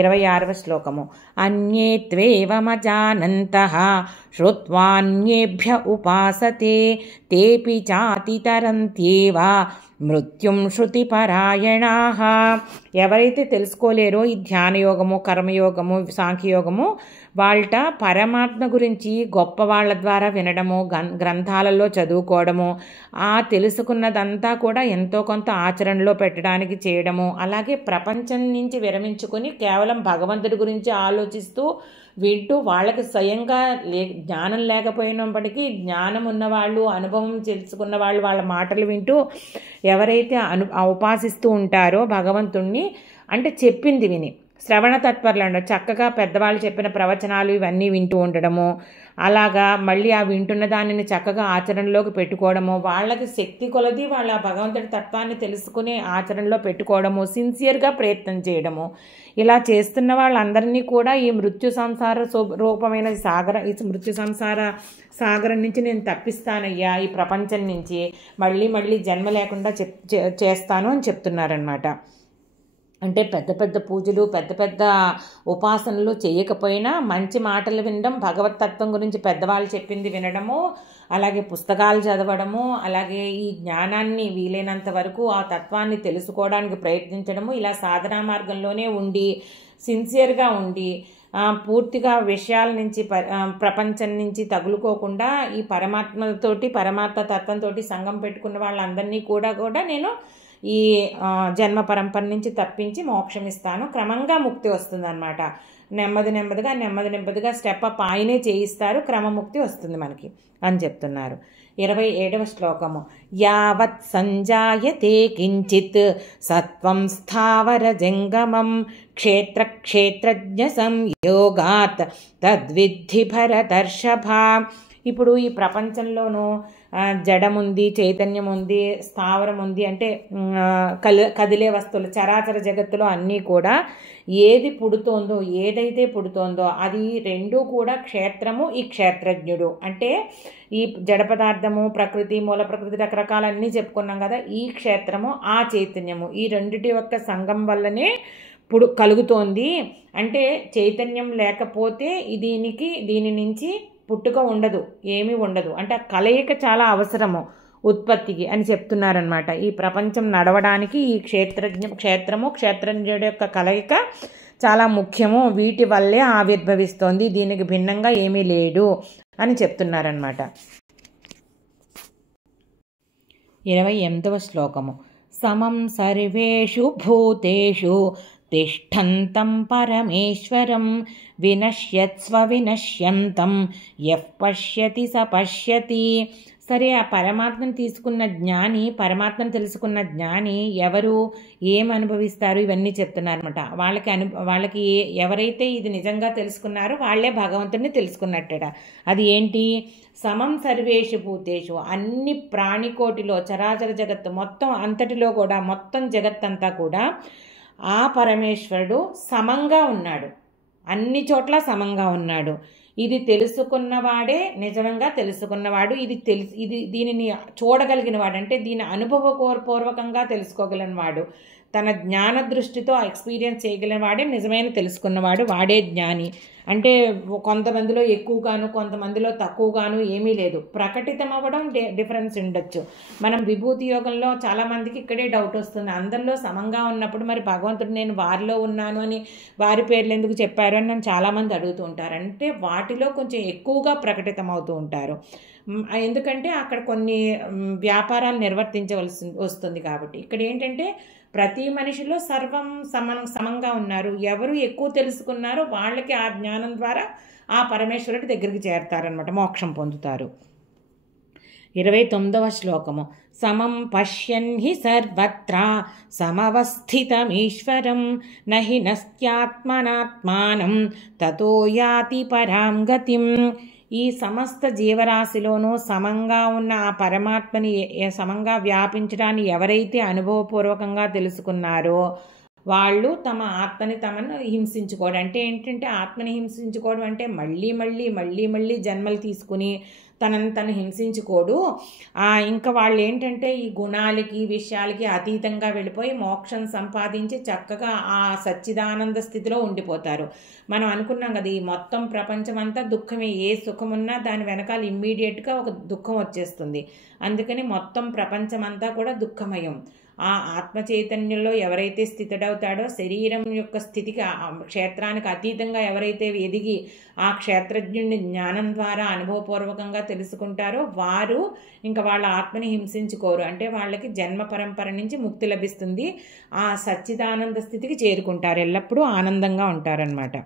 26వ శ్లోకము. అన్యే త్వేవమజానంతః శ్రుత్వాన్యేభ్య ఉపాసతే తేపి చాతితరంత్యేవ మృత్యుం శృతిపరాయణాః. ఎవరైతే తెలుసుకోలేరో ఈ ధ్యానయోగము, కర్మయోగము, సాంఖ్యయోగము, వాళ్ళ పరమాత్మ గురించి గొప్ప వాళ్ళ ద్వారా వినడము, గ్రంథాలలో చదువుకోవడము, ఆ తెలుసుకున్నదంతా కూడా ఎంతో కొంత ఆచరణలో పెట్టడానికి చేయడము, అలాగే ప్రపంచం నుంచి విరమించుకొని కేవలం భగవంతుడి గురించి ఆలోచిస్తూ వింటూ వాళ్ళకి స్వయంగా జ్ఞానం లేకపోయినప్పటికీ జ్ఞానం ఉన్నవాళ్ళు, అనుభవం తెలుసుకున్న వాళ్ళు వాళ్ళ మాటలు వింటూ ఎవరైతే ఉపాసిస్తూ ఉంటారో భగవంతుణ్ణి, అంటే చెప్పింది విని శ్రవణ తత్పరులు అంటారు, చక్కగా పెద్దవాళ్ళు చెప్పిన ప్రవచనాలు ఇవన్నీ వింటూ ఉండడము, అలాగా మళ్ళీ ఆ వింటున్న దానిని చక్కగా ఆచరణలోకి పెట్టుకోవడము, వాళ్ళకి శక్తి కొలది వాళ్ళ భగవంతుడి తత్వాన్ని తెలుసుకుని ఆచరణలో పెట్టుకోవడము, సిన్సియర్గా ప్రయత్నం చేయడము, ఇలా చేస్తున్న వాళ్ళందరినీ కూడా ఈ మృత్యు సంసార రూపమైన ఈ మృత్యు సంసార సాగరం నుంచి నేను తప్పిస్తానయ్యా, ఈ ప్రపంచం నుంచి మళ్ళీ మళ్ళీ జన్మ లేకుండా చేస్తాను అని చెప్తున్నారనమాట. అంటే పెద్ద పెద్ద పూజలు, పెద్ద పెద్ద ఉపాసనలు చేయకపోయినా మంచి మాటలు వినడం, భగవతత్వం గురించి పెద్దవాళ్ళు చెప్పింది వినడము, అలాగే పుస్తకాలు చదవడము, అలాగే ఈ జ్ఞానాన్ని వీలైనంత వరకు ఆ తత్వాన్ని తెలుసుకోవడానికి ప్రయత్నించడము, ఇలా సాధనా మార్గంలోనే ఉండి సిన్సియర్గా ఉండి పూర్తిగా విషయాల నుంచి ప్రపంచం నుంచి తగులుకోకుండా ఈ పరమాత్మతోటి, పరమాత్మ తత్వంతో సంగం పెట్టుకున్న వాళ్ళందరినీ కూడా నేను ఈ జన్మ పరంపర నుంచి తప్పించి మోక్షం ఇస్తాను, క్రమంగా ముక్తి వస్తుంది అన్నమాట. నెమ్మదిగా స్టెప్ అప్ ఆయనే చేయిస్తారు, క్రమముక్తి వస్తుంది మనకి అని చెప్తున్నారు. 27వ శ్లోకము. యావత్ సంజాయతే కించిత్ సత్వం స్థావర జంగమం క్షేత్రజ్ఞ సంయోగాత్ తద్విద్ధి భరతర్షభ. ఇప్పుడు ఈ ప్రపంచంలోనూ జడముంది, చైతన్యం ఉంది, స్థావరం ఉంది, అంటే కదిలే వస్తువులు, చరాచర జగత్తులో అన్నీ కూడా ఏదైతే పుడుతోందో అది రెండూ కూడా క్షేత్రము, ఈ క్షేత్రజ్ఞుడు. అంటే ఈ జడ పదార్థము, ప్రకృతి, మూల ప్రకృతి, రకరకాలన్నీ చెప్పుకున్నాం కదా, ఈ క్షేత్రము, ఆ చైతన్యము, ఈ రెండిటి యొక్క సంగం వల్లనే కలుగుతోంది. అంటే చైతన్యం లేకపోతే దీని నుంచి పుట్టుక ఉండదు, ఏమీ ఉండదు. అంటే ఆ కలయిక చాలా అవసరము ఉత్పత్తికి అని చెప్తున్నారనమాట. ఈ ప్రపంచం నడవడానికి ఈ క్షేత్రము, క్షేత్రజ్ఞుడి యొక్క కలయిక చాలా ముఖ్యము, వీటి వల్లే ఆవిర్భవిస్తోంది, దీనికి భిన్నంగా ఏమీ లేడు అని చెప్తున్నారనమాట. 28వ శ్లోకము. సమం సర్వేషు భూతేషు తిష్టంతం పరమేశ్వరం వినశ్యత్స్వ వినశ్యంతం యః పశ్యతి స పశ్యతి. సరే, ఆ పరమాత్మను పరమాత్మను తెలుసుకున్న జ్ఞాని ఎవరు, ఏం అనుభవిస్తారు, ఇవన్నీ చెప్తున్నారనమాట. వాళ్ళకి ఎవరైతే ఇది నిజంగా తెలుసుకున్నారో వాళ్ళే భగవంతుడిని తెలుసుకున్నట్టట. అది ఏంటి? సమం సర్వేషు భూతేషు, అన్ని ప్రాణికోటిలో, చరాచర జగత్తు మొత్తం అంతటిలో కూడా, మొత్తం జగత్తంతా కూడా ఆ పరమేశ్వరుడు సమంగా ఉన్నాడు, అన్ని చోట్ల సమంగా ఉన్నాడు. ఇది తెలుసుకున్నవాడే నిజంగా తెలుసుకున్నవాడు. దీనిని చూడగలిగిన వాడు, అంటే దీని అనుభవపూర్వకంగా తెలుసుకోగలిగిన వాడు, తన జ్ఞాన దృష్టితో ఎక్స్పీరియన్స్ చేయగలిగిన వాడే నిజమైన తెలుసుకున్నవాడు, వాడే జ్ఞాని. అంటే కొంతమందిలో ఎక్కువగాను, కొంతమందిలో తక్కువగాను ఏమీ లేదు, ప్రకటితం అవ్వడం డిఫరెన్స్ ఉండొచ్చు. మనం విభూతి యోగంలో చాలామందికి ఇక్కడే డౌట్ వస్తుంది, అందరిలో సమంగా ఉన్నప్పుడు మరి భగవంతుడు నేను వారిలో ఉన్నాను అని వారి పేర్లు ఎందుకు చెప్పారు అని నన్ను చాలామంది అడుగుతూ ఉంటారు. అంటే వాటిలో కొంచెం ఎక్కువగా ప్రకటితం అవుతూ ఉంటారు, ఎందుకంటే అక్కడ కొన్ని వ్యాపారాలు నిర్వర్తించవలసి వస్తుంది కాబట్టి. ఇక్కడ ఏంటంటే ప్రతి మనిషిలో సర్వం సమంగా ఉన్నారు. ఎవరు ఎక్కువ తెలుసుకున్నారో వాళ్ళకి ఆ జ్ఞానం ద్వారా ఆ పరమేశ్వరుడి దగ్గరికి చేరతారనమాట, మోక్షం పొందుతారు. 29వ శ్లోకము. సమం పశ్యన్ హి సర్వత్రా సమవస్థితమీశ్వరం నహి నస్త్యాత్మనాత్మానం తతో యాతి పరాం గతిం. ఈ సమస్త జీవరాశిలోనూ సమంగా ఉన్న ఆ పరమాత్మని సమంగా వ్యాపించడాన్ని ఎవరైతే అనుభవపూర్వకంగా తెలుసుకున్నారో వాళ్ళు తమ ఆత్మని తమను హింసించుకోవడం అంటే ఏంటంటే, ఆత్మని హింసించుకోవడం అంటే మళ్ళీ మళ్ళీ మళ్ళీ మళ్ళీ జన్మలు తీసుకుని తనను తను హింసించుకోడు. ఇంకా వాళ్ళు ఏంటంటే ఈ గుణాలకి విషయాలకి అతీతంగా వెళ్ళిపోయి మోక్షం సంపాదించి చక్కగా ఆ సచ్చిదానంద స్థితిలో ఉండిపోతారు. మనం అనుకున్నాం కదా, ఈ మొత్తం ప్రపంచం అంతా దుఃఖమే, ఏ సుఖమున్నా దాని వెనకాల ఇమ్మీడియట్గా ఒక దుఃఖం వచ్చేస్తుంది. అందుకని మొత్తం ప్రపంచం అంతా కూడా దుఃఖమయం. ఆ ఆత్మ చైతన్యంలో ఎవరైతే స్థితుడవుతాడో, శరీరం యొక్క స్థితికి క్షేత్రానికి అతీతంగా ఎవరైతే ఎదిగి ఆ క్షేత్రజ్ఞుడిని జ్ఞానం ద్వారా అనుభవపూర్వకంగా తెలుసుకుంటారో వారు ఇంకా వాళ్ళ ఆత్మని హింసించుకోరు. అంటే వాళ్ళకి జన్మ పరంపర నుంచి ముక్తి లభిస్తుంది. ఆ సచ్చిదానంద స్థితికి చేరుకుంటారు, ఎల్లప్పుడూ ఆనందంగా ఉంటారన్నమాట.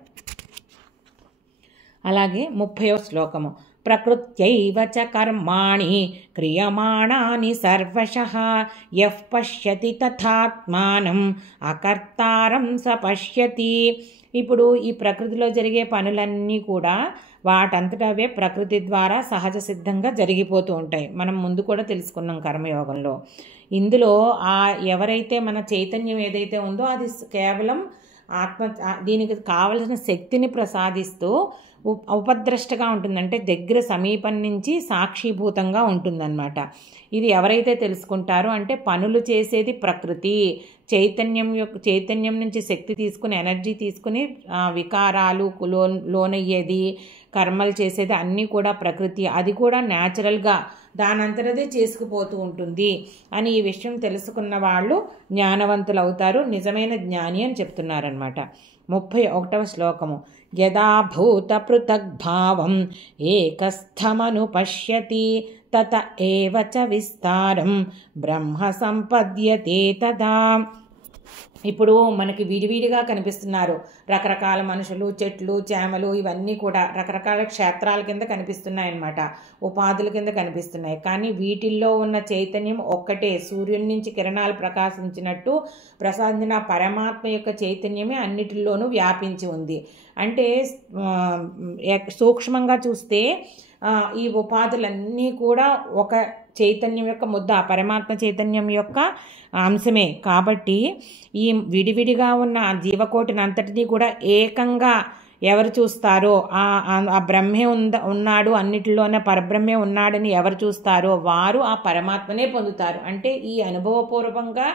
అలాగే 30వ శ్లోకము. ప్రకృత్యైవ చ కర్మాణి క్రియమాణాని సర్వశః యః పశ్యతి తథాత్మానం అకర్తారం స పశ్యతి. ఇప్పుడు ఈ ప్రకృతిలో జరిగే పనులన్నీ కూడా వాటంతటా అవే ప్రకృతి ద్వారా సహజ సిద్ధంగా జరిగిపోతూ ఉంటాయి. మనం ముందు కూడా తెలుసుకున్నాం కర్మయోగంలో. ఇందులో ఎవరైతే మన చైతన్యం ఏదైతే ఉందో అది కేవలం దీనికి కావలసిన శక్తిని ప్రసాదిస్తూ ఉపద్రష్టగా ఉంటుందంటే దగ్గర సమీపం నుంచి సాక్షిభూతంగా ఉంటుందన్నమాట. ఇది ఎవరైతే తెలుసుకుంటారో అంటే పనులు చేసేది ప్రకృతి, చైతన్యం నుంచి శక్తి తీసుకుని ఎనర్జీ తీసుకుని వికారాలు లోనయ్యేది, కర్మలు చేసేది అన్నీ కూడా ప్రకృతి, అది కూడా న్యాచురల్గా దానంతరదే చేసుకుపోతూ ఉంటుంది అని ఈ విషయం తెలుసుకున్న వాళ్ళు జ్ఞానవంతులు అవుతారు, నిజమైన జ్ఞాని అని చెప్తున్నారనమాట. 31వ శ్లోకము. యదా భూత పృథగ్భావం ఏకస్థమను పశ్యతి తత ఏవ చ విస్తారం బ్రహ్మ సంపద్యతే తదా. ఇప్పుడు మనకి విడివిడిగా కనిపిస్తున్నారు రకరకాల మనుషులు, చెట్లు, చేమలు, ఇవన్నీ కూడా రకరకాల క్షేత్రాల కింద కనిపిస్తున్నాయన్నమాట, ఉపాధుల కింద కనిపిస్తున్నాయి. కానీ వీటిల్లో ఉన్న చైతన్యం ఒక్కటే, సూర్యుని నుంచి కిరణాలు ప్రకాశించినట్టు ప్రసాదించిన పరమాత్మ యొక్క చైతన్యమే అన్నిటిలోనూ వ్యాపించి ఉంది. అంటే సూక్ష్మంగా చూస్తే ఈ ఉపాధులన్నీ కూడా ఒక చైతన్యం యొక్క ముద్ద, పరమాత్మ చైతన్యం యొక్క అంశమే. కాబట్టి ఈ విడివిడిగా ఉన్న జీవకోటిని అంతటినీ కూడా ఏకంగా ఎవరు చూస్తారో, ఆ బ్రహ్మే ఉన్నాడు, అన్నిటిలోనే పరబ్రహ్మే ఉన్నాడని ఎవరు చూస్తారో వారు ఆ పరమాత్మనే పొందుతారు. అంటే ఈ అనుభవపూర్వకంగా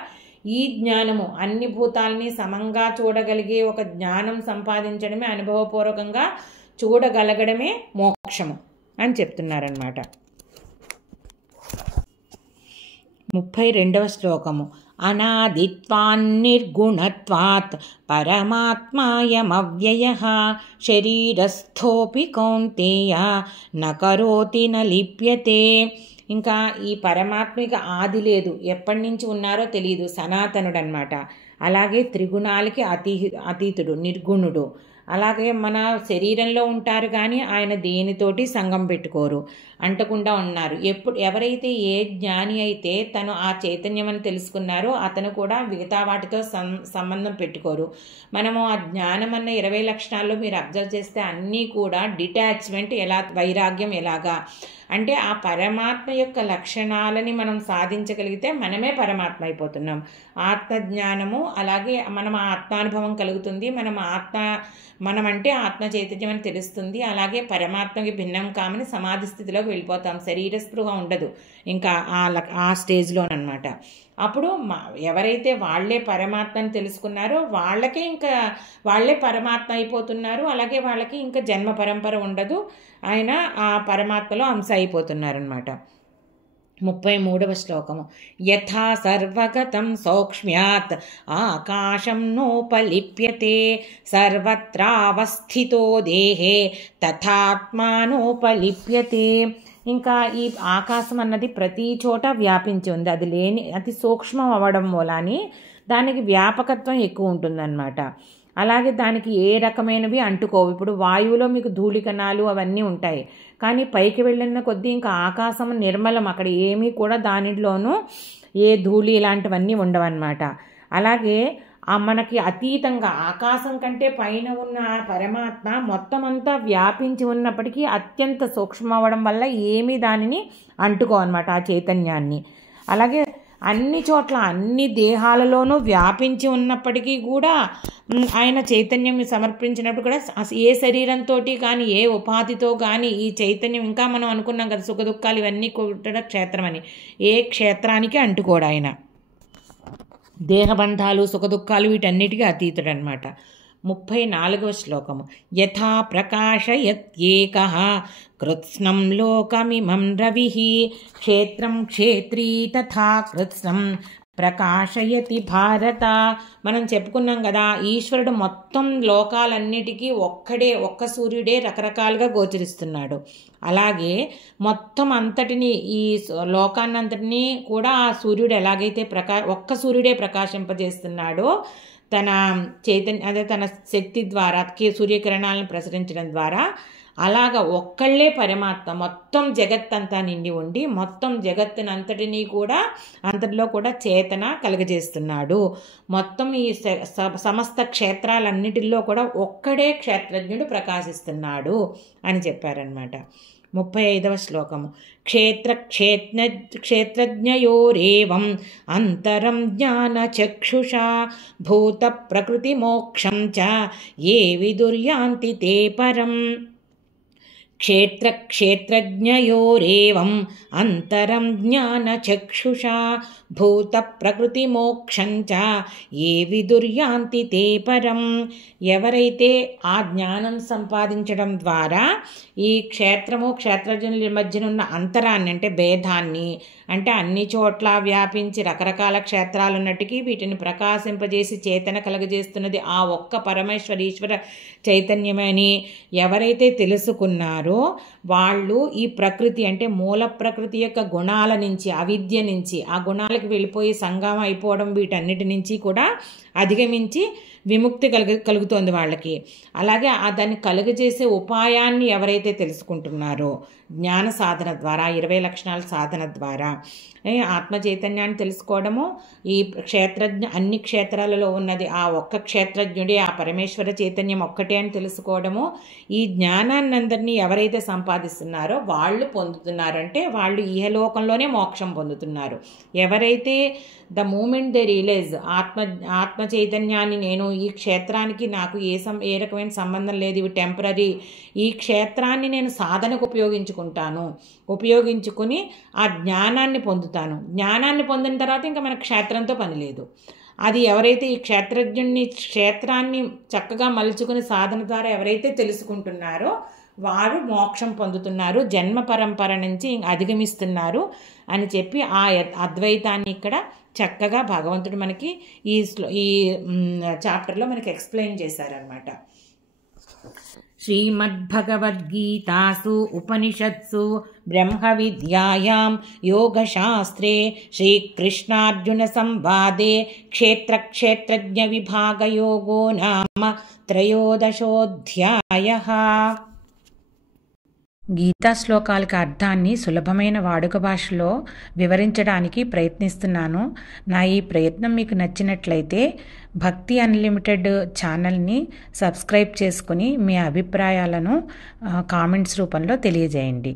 ఈ జ్ఞానము అన్ని భూతాలని సమంగా చూడగలిగే ఒక జ్ఞానం సంపాదించడమే, అనుభవపూర్వకంగా చూడగలగడమే మోక్షము అని చెప్తున్నారన్నమాట. 32వ శ్లోకము. అనాదిత్వాన్నిర్గుణత్వాత్ పరమాత్మాయమవ్యయః శరీరస్థోపి కౌంతేయ న కరోతి న లిప్యతే. ఇంకా ఈ పరమాత్మిక ఆది లేదు, ఎప్పటి నుంచి ఉన్నారో తెలియదు, సనాతనుడు అన్నమాట. అలాగే త్రిగుణాలకి అతీతుడు, నిర్గుణుడు. అలాగే మన శరీరంలో ఉంటారు కానీ ఆయన దేనితోటి సంగం పెట్టుకోరు, అంటకుండా ఉన్నారు. ఎవరైతే ఏ జ్ఞాని అయితే తను ఆ చైతన్యం అని తెలుసుకున్నారో అతను కూడా మిగతా వాటితో సంబంధం పెట్టుకోరు. మనము ఆ జ్ఞానం అన్న 20 లక్షణాల్లో మీరు అబ్జర్వ్ చేస్తే అన్నీ కూడా డిటాచ్మెంట్, వైరాగ్యం ఎలాగా అంటే ఆ పరమాత్మ యొక్క లక్షణాలని మనం సాధించగలిగితే మనమే పరమాత్మ అయిపోతున్నాం. ఆత్మజ్ఞానము, అలాగే మనం ఆత్మానుభవం కలుగుతుంది, మనం అంటే ఆత్మ చైతన్యం అని తెలుస్తుంది. అలాగే పరమాత్మకి భిన్నం కామని సమాధి స్థితిలోకి వెళ్ళిపోతాం, శరీర స్పృహ ఉండదు ఇంకా ఆ స్టేజ్లోనమాట. అప్పుడు ఎవరైతే వాళ్ళే పరమాత్మని తెలుసుకున్నారో వాళ్ళే పరమాత్మ అయిపోతున్నారు. అలాగే వాళ్ళకి ఇంకా జన్మ పరంపర ఉండదు, ఆయన ఆ పరమాత్మలో అంశ అయిపోతున్నారనమాట. 33వ శ్లోకము. యథా సర్వగతం సౌక్ష్మ్యాత్ ఆకాశం నోపలిప్యతే సర్వత్రావస్థితో దేహే తథాత్మానోపలిప్యతే. ఇంకా ఈ ఆకాశం అన్నది ప్రతి చోట వ్యాపించి ఉంది, అది సూక్ష్మం అవ్వడం మూలాని దానికి వ్యాపకత్వం ఎక్కువ ఉంటుందన్నమాట. అలాగే దానికి ఏ రకమైనవి అంటుకోవు. ఇప్పుడు వాయువులో మీకు ధూళికణాలు అవన్నీ ఉంటాయి, కానీ పైకి వెళ్ళిన కొద్దీ ఇంకా ఆకాశం నిర్మలం, అక్కడ ఏమీ కూడా దానిలోనూ ఏ ధూళి ఇలాంటివన్నీ ఉండవన్నమాట. అలాగే మనకి అతీతంగా ఆకాశం కంటే పైన ఉన్న పరమాత్మ మొత్తం అంతా వ్యాపించి ఉన్నప్పటికీ అత్యంత సూక్ష్మం అవ్వడం వల్ల ఏమీ దానిని అంటుకో అన్నమాట ఆ చైతన్యాన్ని. అలాగే అన్ని చోట్ల అన్ని దేహాలలోనూ వ్యాపించి ఉన్నప్పటికీ కూడా ఆయన చైతన్యం సమర్పించినప్పుడు కూడా ఏ శరీరంతో కానీ ఏ ఉపాధితో కానీ ఈ చైతన్యం, ఇంకా మనం అనుకున్నాం కదా సుఖ దుఃఖాలు ఇవన్నీ కూడా క్షేత్రం అని, ఏ క్షేత్రానికి అంటుకోడు ఆయన. దేహబంధాలు సుఖ దుఃఖాలు వీటన్నిటికీ అతీతుడు అనమాట. 34వ శ్లోకము. యథా ప్రకాశయత్యేకః కృత్స్నం లోకమిమం రవిః క్షేత్రం క్షేత్రీ తథా కృత్స్నం ప్రకాశయతి భారత. మనం చెప్పుకున్నాం కదా, ఈశ్వరుడు మొత్తం లోకాలన్నిటికీ ఒక్క సూర్యుడే రకరకాలుగా గోచరిస్తున్నాడు. అలాగే మొత్తం అంతటిని, ఈ లోకాన్నంతటినీ కూడా ఆ సూర్యుడు ఎలాగైతే ఒక్క సూర్యుడే ప్రకాశింపజేస్తున్నాడో తన చైతన్య తన శక్తి ద్వారా సూర్యకిరణాలను ప్రసరించడం ద్వారా, అలాగ ఒక్కళ్ళే పరమాత్మ మొత్తం జగత్తంతా నిండి ఉండి మొత్తం జగత్తునంతటినీ కూడా అంతటిలో కూడా చేతన కలుగజేస్తున్నాడు. మొత్తం ఈ సమస్త క్షేత్రాలన్నిటిలో కూడా ఒక్కడే క్షేత్రజ్ఞుడు ప్రకాశిస్తున్నాడు అని చెప్పారనమాట. 35వ శ్లోకము. క్షేత్రజ్ఞయోరేవం అంతరం జ్ఞానచక్షుషా భూత ప్రకృతి మోక్షం చ ఏ విదుర్యాంతి తే పరం. క్షేత్రజ్ఞయోరేవం అంతరం జ్ఞానచక్షుషా భూత ప్రకృతి మోక్షం చ ఏ విదుర్యాంతి తే పరం. ఎవరైతే ఆ జ్ఞానం సంపాదించడం ద్వారా ఈ క్షేత్రజ్ఞుల మధ్యన ఉన్న అంతరాన్ని, అంటే భేదాన్ని, అంటే అన్ని చోట్ల వ్యాపించి రకరకాల క్షేత్రాలు ఉన్నట్టుకి వీటిని ప్రకాశింపజేసి చేతన కలగజేస్తున్నది ఆ ఒక్క ఈశ్వర చైతన్యమని ఎవరైతే తెలుసుకున్నారో వాళ్ళు ఈ ప్రకృతి, అంటే మూల ప్రకృతి యొక్క గుణాల నుంచి, అవిద్య నుంచి ఆ గుణాలకు వెళ్ళిపోయి సంగమం అయిపోవడం, వీటన్నిటి నుంచి కూడా అధిగమించి విముక్తి కలుగుతోంది వాళ్ళకి. అలాగే దాన్ని కలుగజేసే ఉపాయాన్ని ఎవరైతే తెలుసుకుంటున్నారో జ్ఞాన సాధన ద్వారా, 20 లక్షణాల సాధన ద్వారా ఆత్మ చైతన్యాన్ని తెలుసుకోవడము, ఈ అన్ని క్షేత్రాలలో ఉన్నది ఆ ఒక్క క్షేత్రజ్ఞుడే, ఆ పరమేశ్వర చైతన్యం ఒక్కటే అని తెలుసుకోవడము, ఈ జ్ఞానాన్ని అందరినీ ఎవరైతే సంపాదిస్తున్నారో వాళ్ళు పొందుతున్నారంటే వాళ్ళు ఇహలోకంలోనే మోక్షం పొందుతున్నారు. ఎవరైతే ద మూమెంట్ దే రియలైజ్ ఆత్మ చైతన్యాన్ని, నేను ఈ క్షేత్రానికి నాకు ఏ రకమైన సంబంధం లేదు, ఇవి టెంపరీ, ఈ క్షేత్రాన్ని నేను సాధనకు ఉపయోగించుకుని ఆ జ్ఞానాన్ని పొందుతాను. జ్ఞానాన్ని పొందిన తర్వాత ఇంకా మన క్షేత్రంతో పని లేదు. అది ఎవరైతే ఈ క్షేత్రాన్ని చక్కగా మలుచుకుని సాధన ద్వారా ఎవరైతే తెలుసుకుంటున్నారో వారు మోక్షం పొందుతున్నారు, జన్మ పరంపర నుంచి అధిగమిస్తున్నారు అని చెప్పి ఆ అద్వైతాన్ని ఇక్కడ చక్కగా భగవంతుడు మనకి ఈ చాప్టర్లో మనకి ఎక్స్ప్లెయిన్ చేశారనమాట. శ్రీమద్భగవద్గీతాసు ఉపనిషత్సు బ్రహ్మ విద్యాయాం యోగశాస్త్రే శ్రీకృష్ణార్జున సంవాదే క్షేత్రజ్ఞ విభాగయోగో నామ 13వ. గీతా శ్లోకాలకు అర్థాన్ని సులభమైన వాడుక భాషలో వివరించడానికి ప్రయత్నిస్తున్నాను. నా ఈ ప్రయత్నం మీకు నచ్చినట్లయితే భక్తి అన్లిమిటెడ్ ఛానల్ని సబ్స్క్రైబ్ చేసుకుని మీ అభిప్రాయాలను కామెంట్స్ రూపంలో తెలియజేయండి.